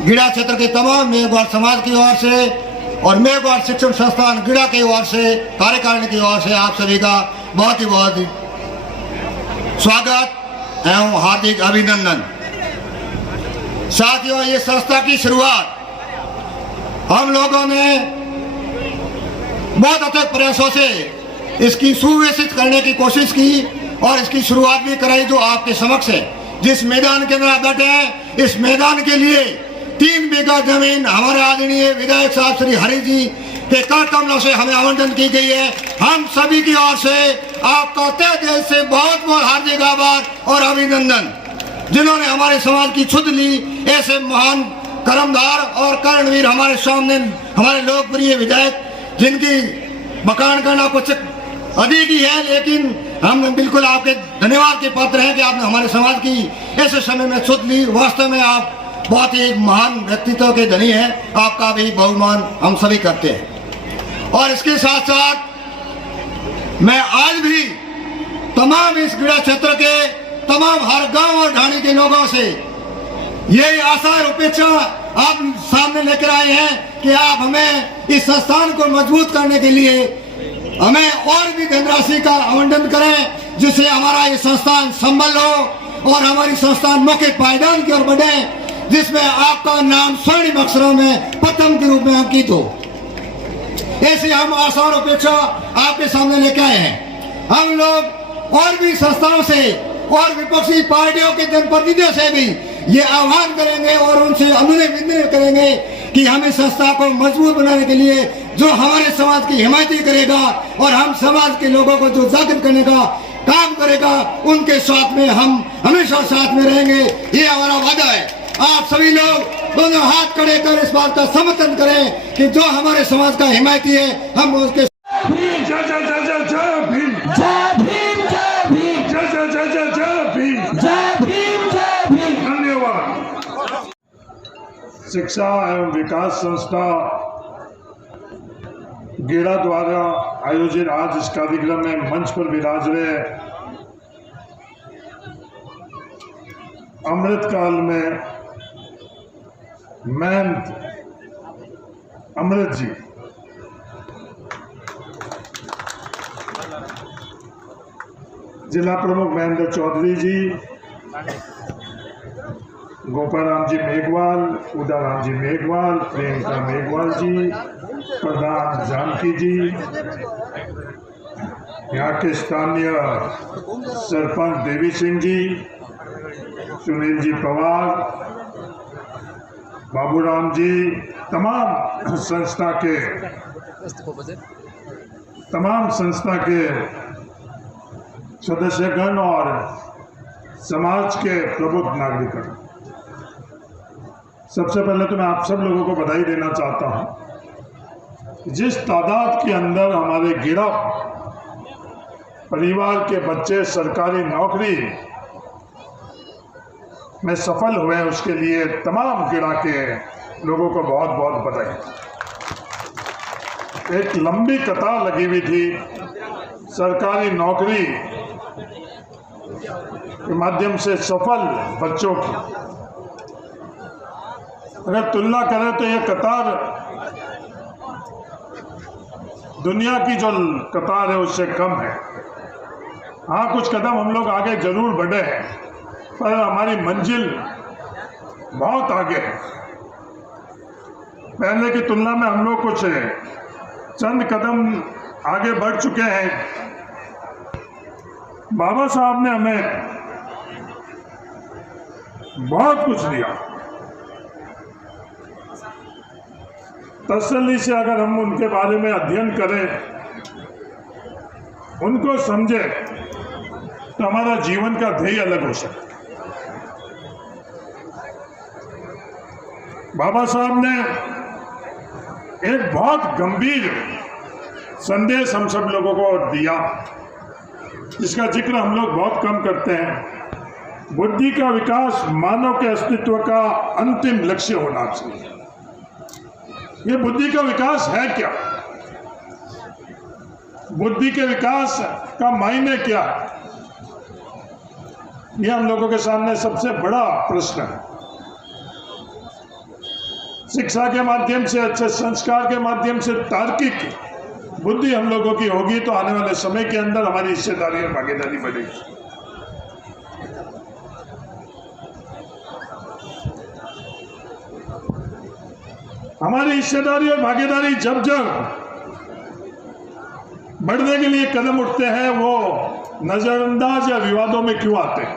गिड़ा क्षेत्र के तमाम मेघवाल समाज की ओर से और मेघवाल शिक्षण संस्थान गिड़ा की ओर से, कार्यकारिणी की ओर से आप सभी का बहुत ही स्वागत एवं हार्दिक अभिनंदन। साथियों, ये संस्था की शुरुआत हम लोगों ने बहुत अथक प्रयासों से इसकी सुव्यवस्थित करने की कोशिश की और इसकी शुरुआत भी कराई जो आपके समक्ष है। जिस मैदान के अंदर आप बैठे हैं, इस मैदान के लिए 3 बीघा जमीन हमारे आदरणीय विधायक साहब श्री हरि जी के कर कमलों से हमें आवंटन की गई है। हम सभी की ओर से आपका तहे दिल से बहुत बहुत हार्दिक आभार और अभिनंदन, जिन्होंने हमारे समाज की छुद ली। ऐसे महान कर्मधार और कर्णवीर हमारे सामने, हमारे लोकप्रिय विधायक, जिनकी बखान करना कुछ अधिक ही है, लेकिन हम बिल्कुल आपके धन्यवाद के पात्र हैं कि आपने हमारे समाज की ऐसे समय में छुद ली। वास्तव में आप बहुत ही महान व्यक्तित्व के धनी हैं, आपका भी बहुमान हम सभी करते हैं। और इसके साथ साथ मैं आज भी तमाम इस गिड़ा क्षेत्र के तमाम हर गांव और ढाणी के लोगों से यही आशा और अपेक्षा आप सामने लेकर आए हैं कि आप हमें इस संस्थान को मजबूत करने के लिए हमें और भी धनराशि का आवंटन करें, जिससे हमारा ये संस्थान संबल हो और हमारी संस्थान मुख्य पायदान की ओर बढ़े, जिसमें आपका नाम स्वर्णिम अक्षरों में प्रथम के रूप में अंकित हो। ऐसे हम आशा और अपेक्षा आपके सामने लेकर आए हैं। हम लोग और भी संस्थाओं से और विपक्षी पार्टियों के जनप्रतिनिधियों से भी ये आह्वान करेंगे और उनसे अनुनय विनय करेंगे कि हम इस संस्था को मजबूत बनाने के लिए जो हमारे समाज की हिमायती करेगा और हम समाज के लोगों को जो जागृत करने का काम करेगा, उनके साथ में हम हमेशा साथ में रहेंगे। ये हमारा वादा है। आप सभी लोग दोनों हाथ खड़े कर इस बात का समर्थन करें कि जो हमारे समाज का हिमायती है, हम उसके शिक्षा एवं विकास संस्था गिड़ा द्वारा आयोजित आज इस कार्यक्रम में मंच पर विराज रहे अमृतकाल में महंत अमृत जी, जिला प्रमुख महेंद्र चौधरी जी, गोपाराम जी मेघवाल, उदाराम जी मेघवाल, प्रियंका मेघवाल जी, प्रधान जानकी जी, यहाँ के स्थानीय सरपंच देवी सिंह जी, सुनील जी पवार, बाबूराम जी, तमाम संस्था के सदस्यगण और समाज के प्रबुद्ध नागरिकगण, सबसे पहले तो मैं आप सब लोगों को बधाई देना चाहता हूं। जिस तादाद के अंदर हमारे गिरा परिवार के बच्चे सरकारी नौकरी में सफल हुए, उसके लिए तमाम गिरा के लोगों को बहुत बहुत बधाई। एक लंबी कतार लगी हुई थी सरकारी नौकरी के माध्यम से सफल बच्चों की। अगर तुलना करें तो यह कतार दुनिया की जो कतार है उससे कम है। हाँ, कुछ कदम हम लोग आगे जरूर बढ़े हैं, पर हमारी मंजिल बहुत आगे है। पहले की तुलना में हम लोग कुछ चंद कदम आगे बढ़ चुके हैं। बाबा साहब ने हमें बहुत कुछ दिया। तसल्ली से अगर हम उनके बारे में अध्ययन करें, उनको समझे, तो हमारा जीवन का ध्येय अलग हो सकता है। बाबा साहब ने एक बहुत गंभीर संदेश हम सब लोगों को दिया, जिसका जिक्र हम लोग बहुत कम करते हैं। बुद्धि का विकास मानव के अस्तित्व का अंतिम लक्ष्य होना चाहिए। ये बुद्धि का विकास है क्या? बुद्धि के विकास का मायने क्या है? ये हम लोगों के सामने सबसे बड़ा प्रश्न है। शिक्षा के माध्यम से, अच्छे संस्कार के माध्यम से तार्किक बुद्धि हम लोगों की होगी तो आने वाले समय के अंदर हमारी हिस्सेदारी और भागीदारी बढ़ेगी। हमारी हिस्सेदारी और भागीदारी जब जब बढ़ने के लिए कदम उठते हैं, वो नजरअंदाज या विवादों में क्यों आते हैं?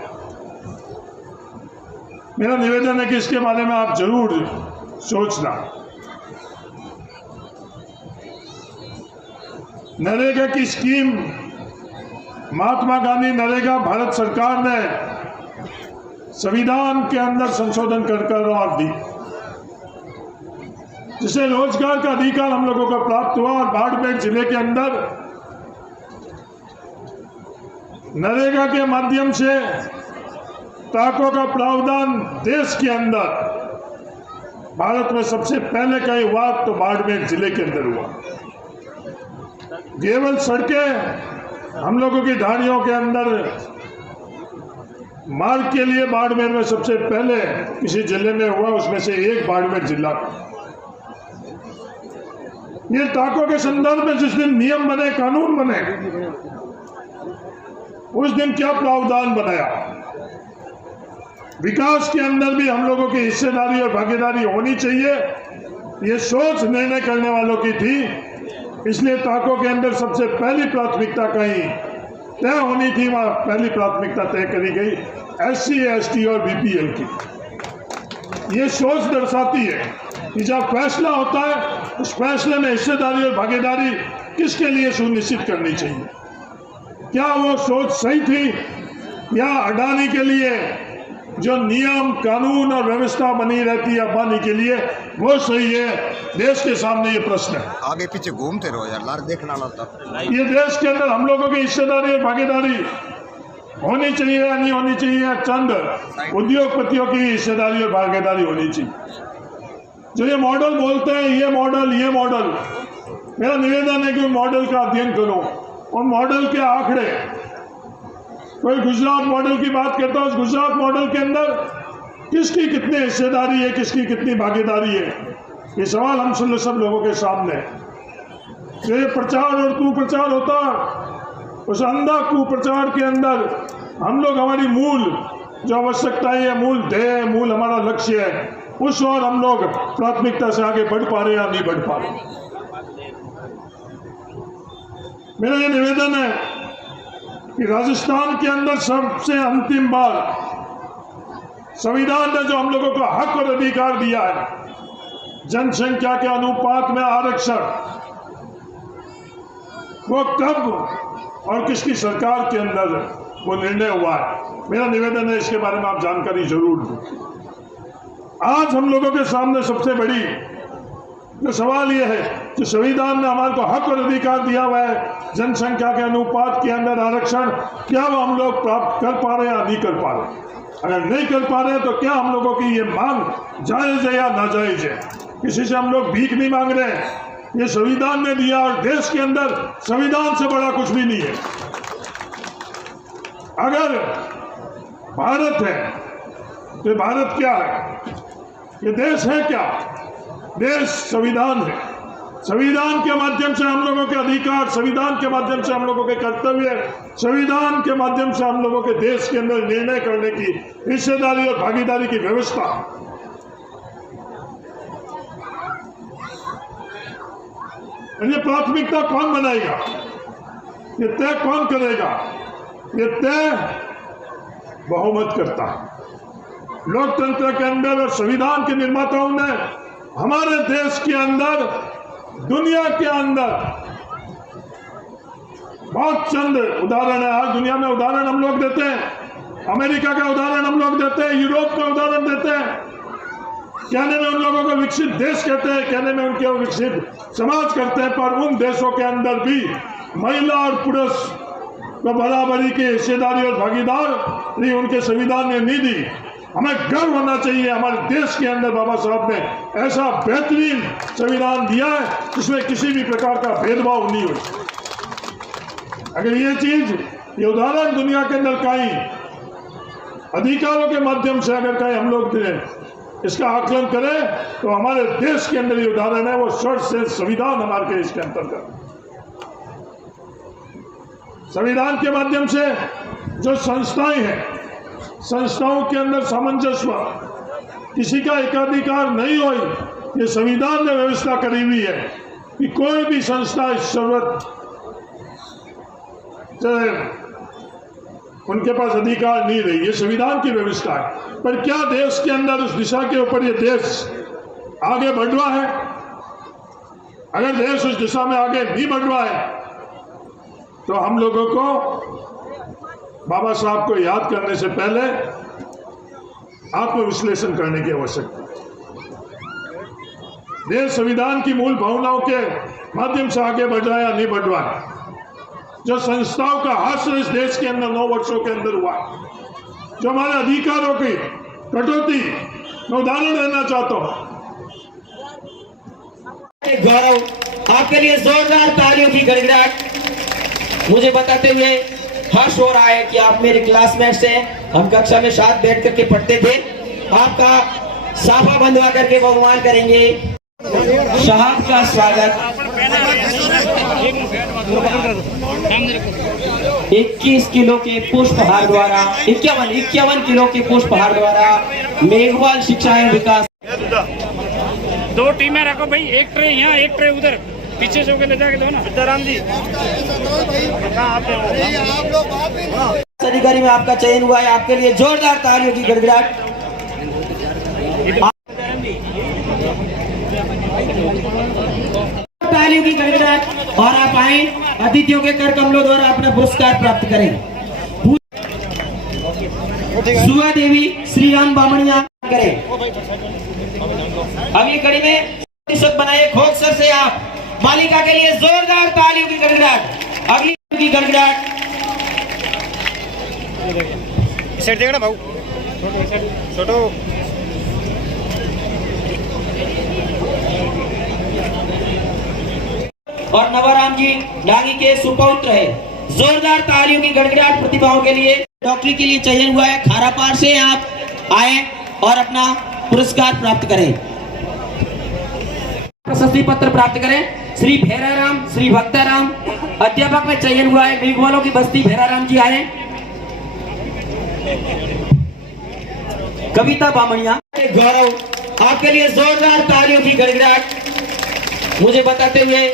मेरा निवेदन है कि इसके बारे में आप जरूर सोचना। नरेगा की स्कीम महात्मा गांधी नरेगा भारत सरकार ने संविधान के अंदर संशोधन कर और दी, जिसे रोजगार का अधिकार हम लोगों को प्राप्त हुआ। और बाड़मेर जिले के अंदर नरेगा के माध्यम से ताकों का प्रावधान देश के अंदर भारत में सबसे पहले कहीं हुआ तो बाड़मेर जिले के अंदर हुआ। केवल सड़कें हम लोगों की धारियों के अंदर मार्ग के लिए बाड़मेर में सबसे पहले किसी जिले में हुआ, उसमें से एक बाड़मेर जिला। ये ताकों के संदर्भ में जिस दिन नियम बने, कानून बने, उस दिन क्या प्रावधान बनाया। विकास के अंदर भी हम लोगों की हिस्सेदारी और भागीदारी होनी चाहिए, ये सोच निर्णय करने वालों की थी। इसलिए ताकों के अंदर सबसे पहली प्राथमिकता कहीं तय होनी थी, वहां पहली प्राथमिकता तय करी गई SC, ST और BPL की। ये सोच दर्शाती है कि जब फैसला होता है, उस फैसले में हिस्सेदारी और भागीदारी किसके लिए सुनिश्चित करनी चाहिए। क्या वो सोच सही थी, या अडानी के लिए जो नियम, कानून और व्यवस्था बनी रहती है अंबानी के लिए, वो सही है? देश के सामने ये प्रश्न है। आगे पीछे घूमते रहो यार, लार देखना ना था। ये देश के अंदर हम लोगों की हिस्सेदारी और भागीदारी होनी चाहिए या नहीं होनी चाहिए, या चंद उद्योगपतियों की हिस्सेदारी और भागीदारी होनी चाहिए? जो ये मॉडल बोलते हैं, ये मॉडल, मेरा निवेदन है कि उन मॉडल का अध्ययन करो। उन मॉडल के आंकड़े, कोई गुजरात मॉडल की बात करता है, उस गुजरात मॉडल के अंदर किसकी कितनी हिस्सेदारी है, किसकी कितनी भागीदारी है, ये सवाल हम सब लोगों के सामने है। जो ये प्रचार और कुप्रचार होता है, उस अंधा कुप्रचार के अंदर हम लोग हमारी मूल जो आवश्यकताएं है, मूल ध्येय है, मूल हमारा लक्ष्य है, उस ओर हम लोग प्राथमिकता से आगे बढ़ पा रहे या नहीं बढ़ पा रहे। मेरा ये निवेदन है कि राजस्थान के अंदर सबसे अंतिम बार संविधान ने जो हम लोगों को हक और अधिकार दिया है, जनसंख्या के अनुपात में आरक्षण, वो कब और किसकी सरकार के अंदर वो निर्णय हुआ है? मेरा निवेदन है इसके बारे में आप जानकारी जरूर दें। आज हम लोगों के सामने सबसे बड़ी जो सवाल ये है कि संविधान ने हमारे को हक और अधिकार दिया हुआ है जनसंख्या के अनुपात के अंदर आरक्षण, क्या वो हम लोग प्राप्त कर पा रहे हैं या नहीं कर पा रहे? अगर नहीं कर पा रहे तो क्या हम लोगों की ये मांग जायज है या नाजायज है? किसी से हम लोग भीख नहीं मांग रहे हैं, ये संविधान ने दिया और देश के अंदर संविधान से बड़ा कुछ भी नहीं है। अगर भारत है तो भारत क्या है? ये देश है क्या? देश संविधान है। संविधान के माध्यम से हम लोगों के अधिकार, संविधान के माध्यम से हम लोगों के कर्तव्य, संविधान के माध्यम से हम लोगों के देश के अंदर निर्णय करने की हिस्सेदारी और भागीदारी की व्यवस्था। ये प्राथमिकता कौन बनाएगा? ये तय कौन करेगा? ये तय बहुमत करता है। लोकतंत्र के अंदर और संविधान के निर्माताओं ने हमारे देश के अंदर, दुनिया के अंदर बहुत चंद उदाहरण है। आज दुनिया में उदाहरण हम लोग देते हैं, अमेरिका का उदाहरण हम लोग देते हैं, यूरोप का उदाहरण देते हैं। कहने में उन लोगों को विकसित देश कहते हैं, कहने में उनके विकसित समाज करते हैं, पर उन देशों के अंदर भी महिला और पुरुष को बराबरी की हिस्सेदारी और भागीदारी उनके संविधान ने नहीं दी। हमें गर्व होना चाहिए हमारे देश के अंदर बाबा साहब ने ऐसा बेहतरीन संविधान दिया है जिसमें किसी भी प्रकार का भेदभाव नहीं हो। अगर ये चीज, ये उदाहरण दुनिया के अंदर कहीं अधिकारों के माध्यम से अगर कहीं हम लोग इसका आकलन करें तो हमारे देश के अंदर ये उदाहरण है। वो शर्त से संविधान हमारे के इसके अंतर्गत, संविधान के माध्यम से जो संस्थाएं हैं, संस्थाओं के अंदर सामंजस्य, किसी का एकाधिकार नहीं हो, ये संविधान ने व्यवस्था करी हुई है कि कोई भी संस्था इस जरूरत उनके पास अधिकार नहीं रही। ये संविधान की व्यवस्था है। पर क्या देश के अंदर उस दिशा के ऊपर ये देश आगे बढ़ रहा है? अगर देश उस दिशा में आगे नहीं बढ़ रहा है तो हम लोगों को बाबा साहब को याद करने से पहले आत्मविश्लेषण करने की आवश्यकता है। देश संविधान की मूल भावनाओं के माध्यम से आगे बढ़ रहा है या नहीं बढ़ रहा है? जो संस्थाओं का हासिल इस देश के अंदर 9 वर्षों के अंदर हुआ, जो हमारे अधिकारों की कटौती, मैं उदाहरण देना चाहता हूँ। गौरव, आपके लिए जोरदार तालियों की गड़गड़ाहट। मुझे बताते हुए हर्ष हो रहा है कि आप मेरे क्लासमेट्स हैं, हम कक्षा में साथ बैठ करके पढ़ते थे। आपका साफा बंधवा करके बहुमान करेंगे। साहब का स्वागत 21 किलो के पुष्पहार द्वारा, 51 किलो के पुष्पहार द्वारा मेघवाल शिक्षा एवं विकास। 2 टीमें रखो भाई, एक ट्रे यहाँ, एक ट्रे उधर, पीछे से होकर ले जाके दो ना। सीताराम जी, अधिकारी में आपका चयन हुआ है, आपके लिए जोरदार तालियों की गड़गड़ाहट। तालियों की गड़गड़ाहट। और आप आए, अतिथियों के कर कमलों द्वारा अपना पुरस्कार प्राप्त करें। सुआ देवी श्री राम बामणिया करें। अगली कड़ी में प्रतिशत बनाए खोक सर से आप बालिका के लिए जोरदार तालियों की गड़गड़ाहट। अगली की गड़गड़ाहट। सेट देखना भाऊ, छोटो और नवाराम जी डांगी के सुपौत्र है। जोरदार तालियों की गड़गड़ाहट प्रतिभाओं के लिए। डॉक्टरी के लिए चयन हुआ है, खारापार से आप आए और अपना पुरस्कार प्राप्त करें, प्रशस्ति पत्र प्राप्त करें। श्री भैराराम, श्री भक्ताराम अध्यापक में चयन हुआ है। मेघवालों की बस्ती भैराराम जी आए। कविता बामणिया। गौरव, आपके लिए जोरदार तालियों की गड़गड़ाहट। मुझे बताते हुए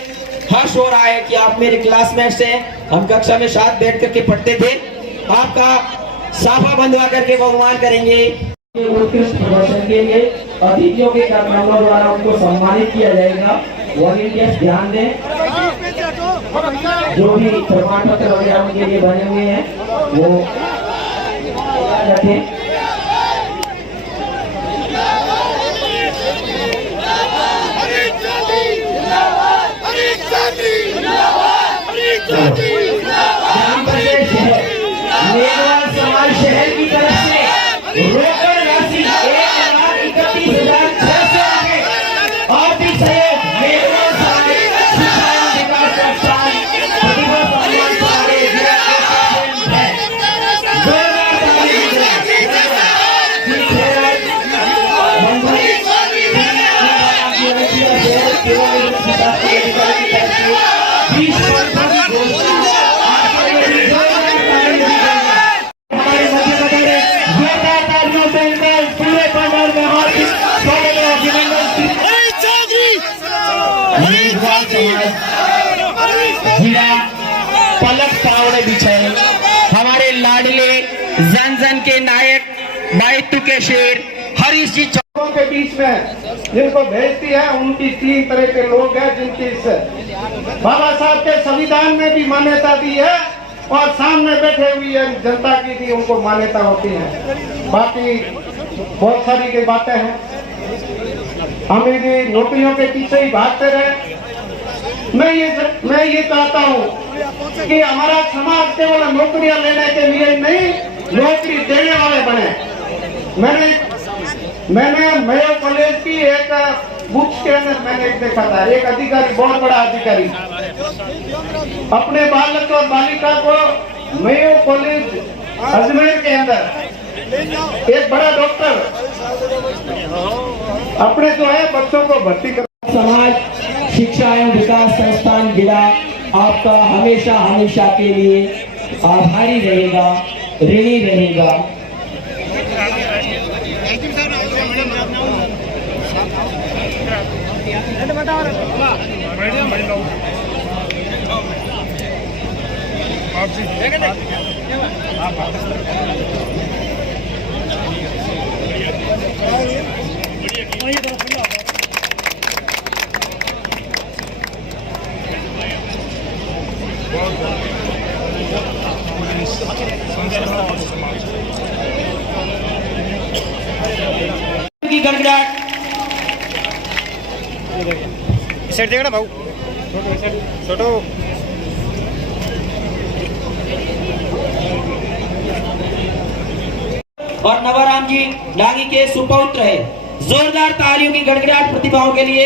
हर्ष हो रहा है कि आप मेरे क्लासमेट्स हैं, हम कक्षा में साथ बैठ करके पढ़ते थे। आपका साफा बंधवा करके बहुमान करेंगे। उत्कृष्ट प्रदर्शन के लिए अतिथियों के कार्यक्रमों द्वारा उनको सम्मानित किया जाएगा। वॉलंटियर्स ध्यान दें, जो भी प्रमाण पत्र वगैरह उनके लिए बने हुए हैं वो रखें। मेघवाल समाज शहर की तरफ से रोकड़ राशि 1,31,600 रुपए आर्थिक सहयोग मेघवाल समाज शिक्षा एवं विकास संस्थान प्रतिभा सम्मान समारोह जिला के है। पलक पावड़े बिछाए हमारे लाडले जन जन के नायक बाइतू के शेर हरीश जी के बीच में जिनको भेजती है उनकी 3 तरह के लोग हैं जिनकी इस बाबा साहब के संविधान में भी मान्यता दी है और सामने बैठे हुई जनता की भी उनको मान्यता होती है। बाकी बहुत सारी की बातें हैं, हम भी नौकरियों के पीछे ही भागते रहे। मैं ये चाहता हूँ कि हमारा समाज केवल नौकरियां लेने के लिए नहीं, नौकरी देने वाले बने। मैंने मेयो कॉलेज की एक बुक्स के अंदर मैंने देखा था, एक अधिकारी, बहुत बड़ा अधिकारी, अपने बालक और बालिका को मेयो कॉलेज अजमेर के अंदर एक बड़ा डॉक्टर अपने जो है बच्चों को भर्ती कर। समाज शिक्षा एवं विकास संस्थान जिला आपका हमेशा हमेशा के लिए आभारी रहेगा, ऋणी रहेगा। की गड़गड़ाहट सेट देखना भाऊ छोटो और नवाराम जी डांगी के सुपौत्र है। जोरदार तालियों की गड़गड़ाहट प्रतिभाओं के लिए।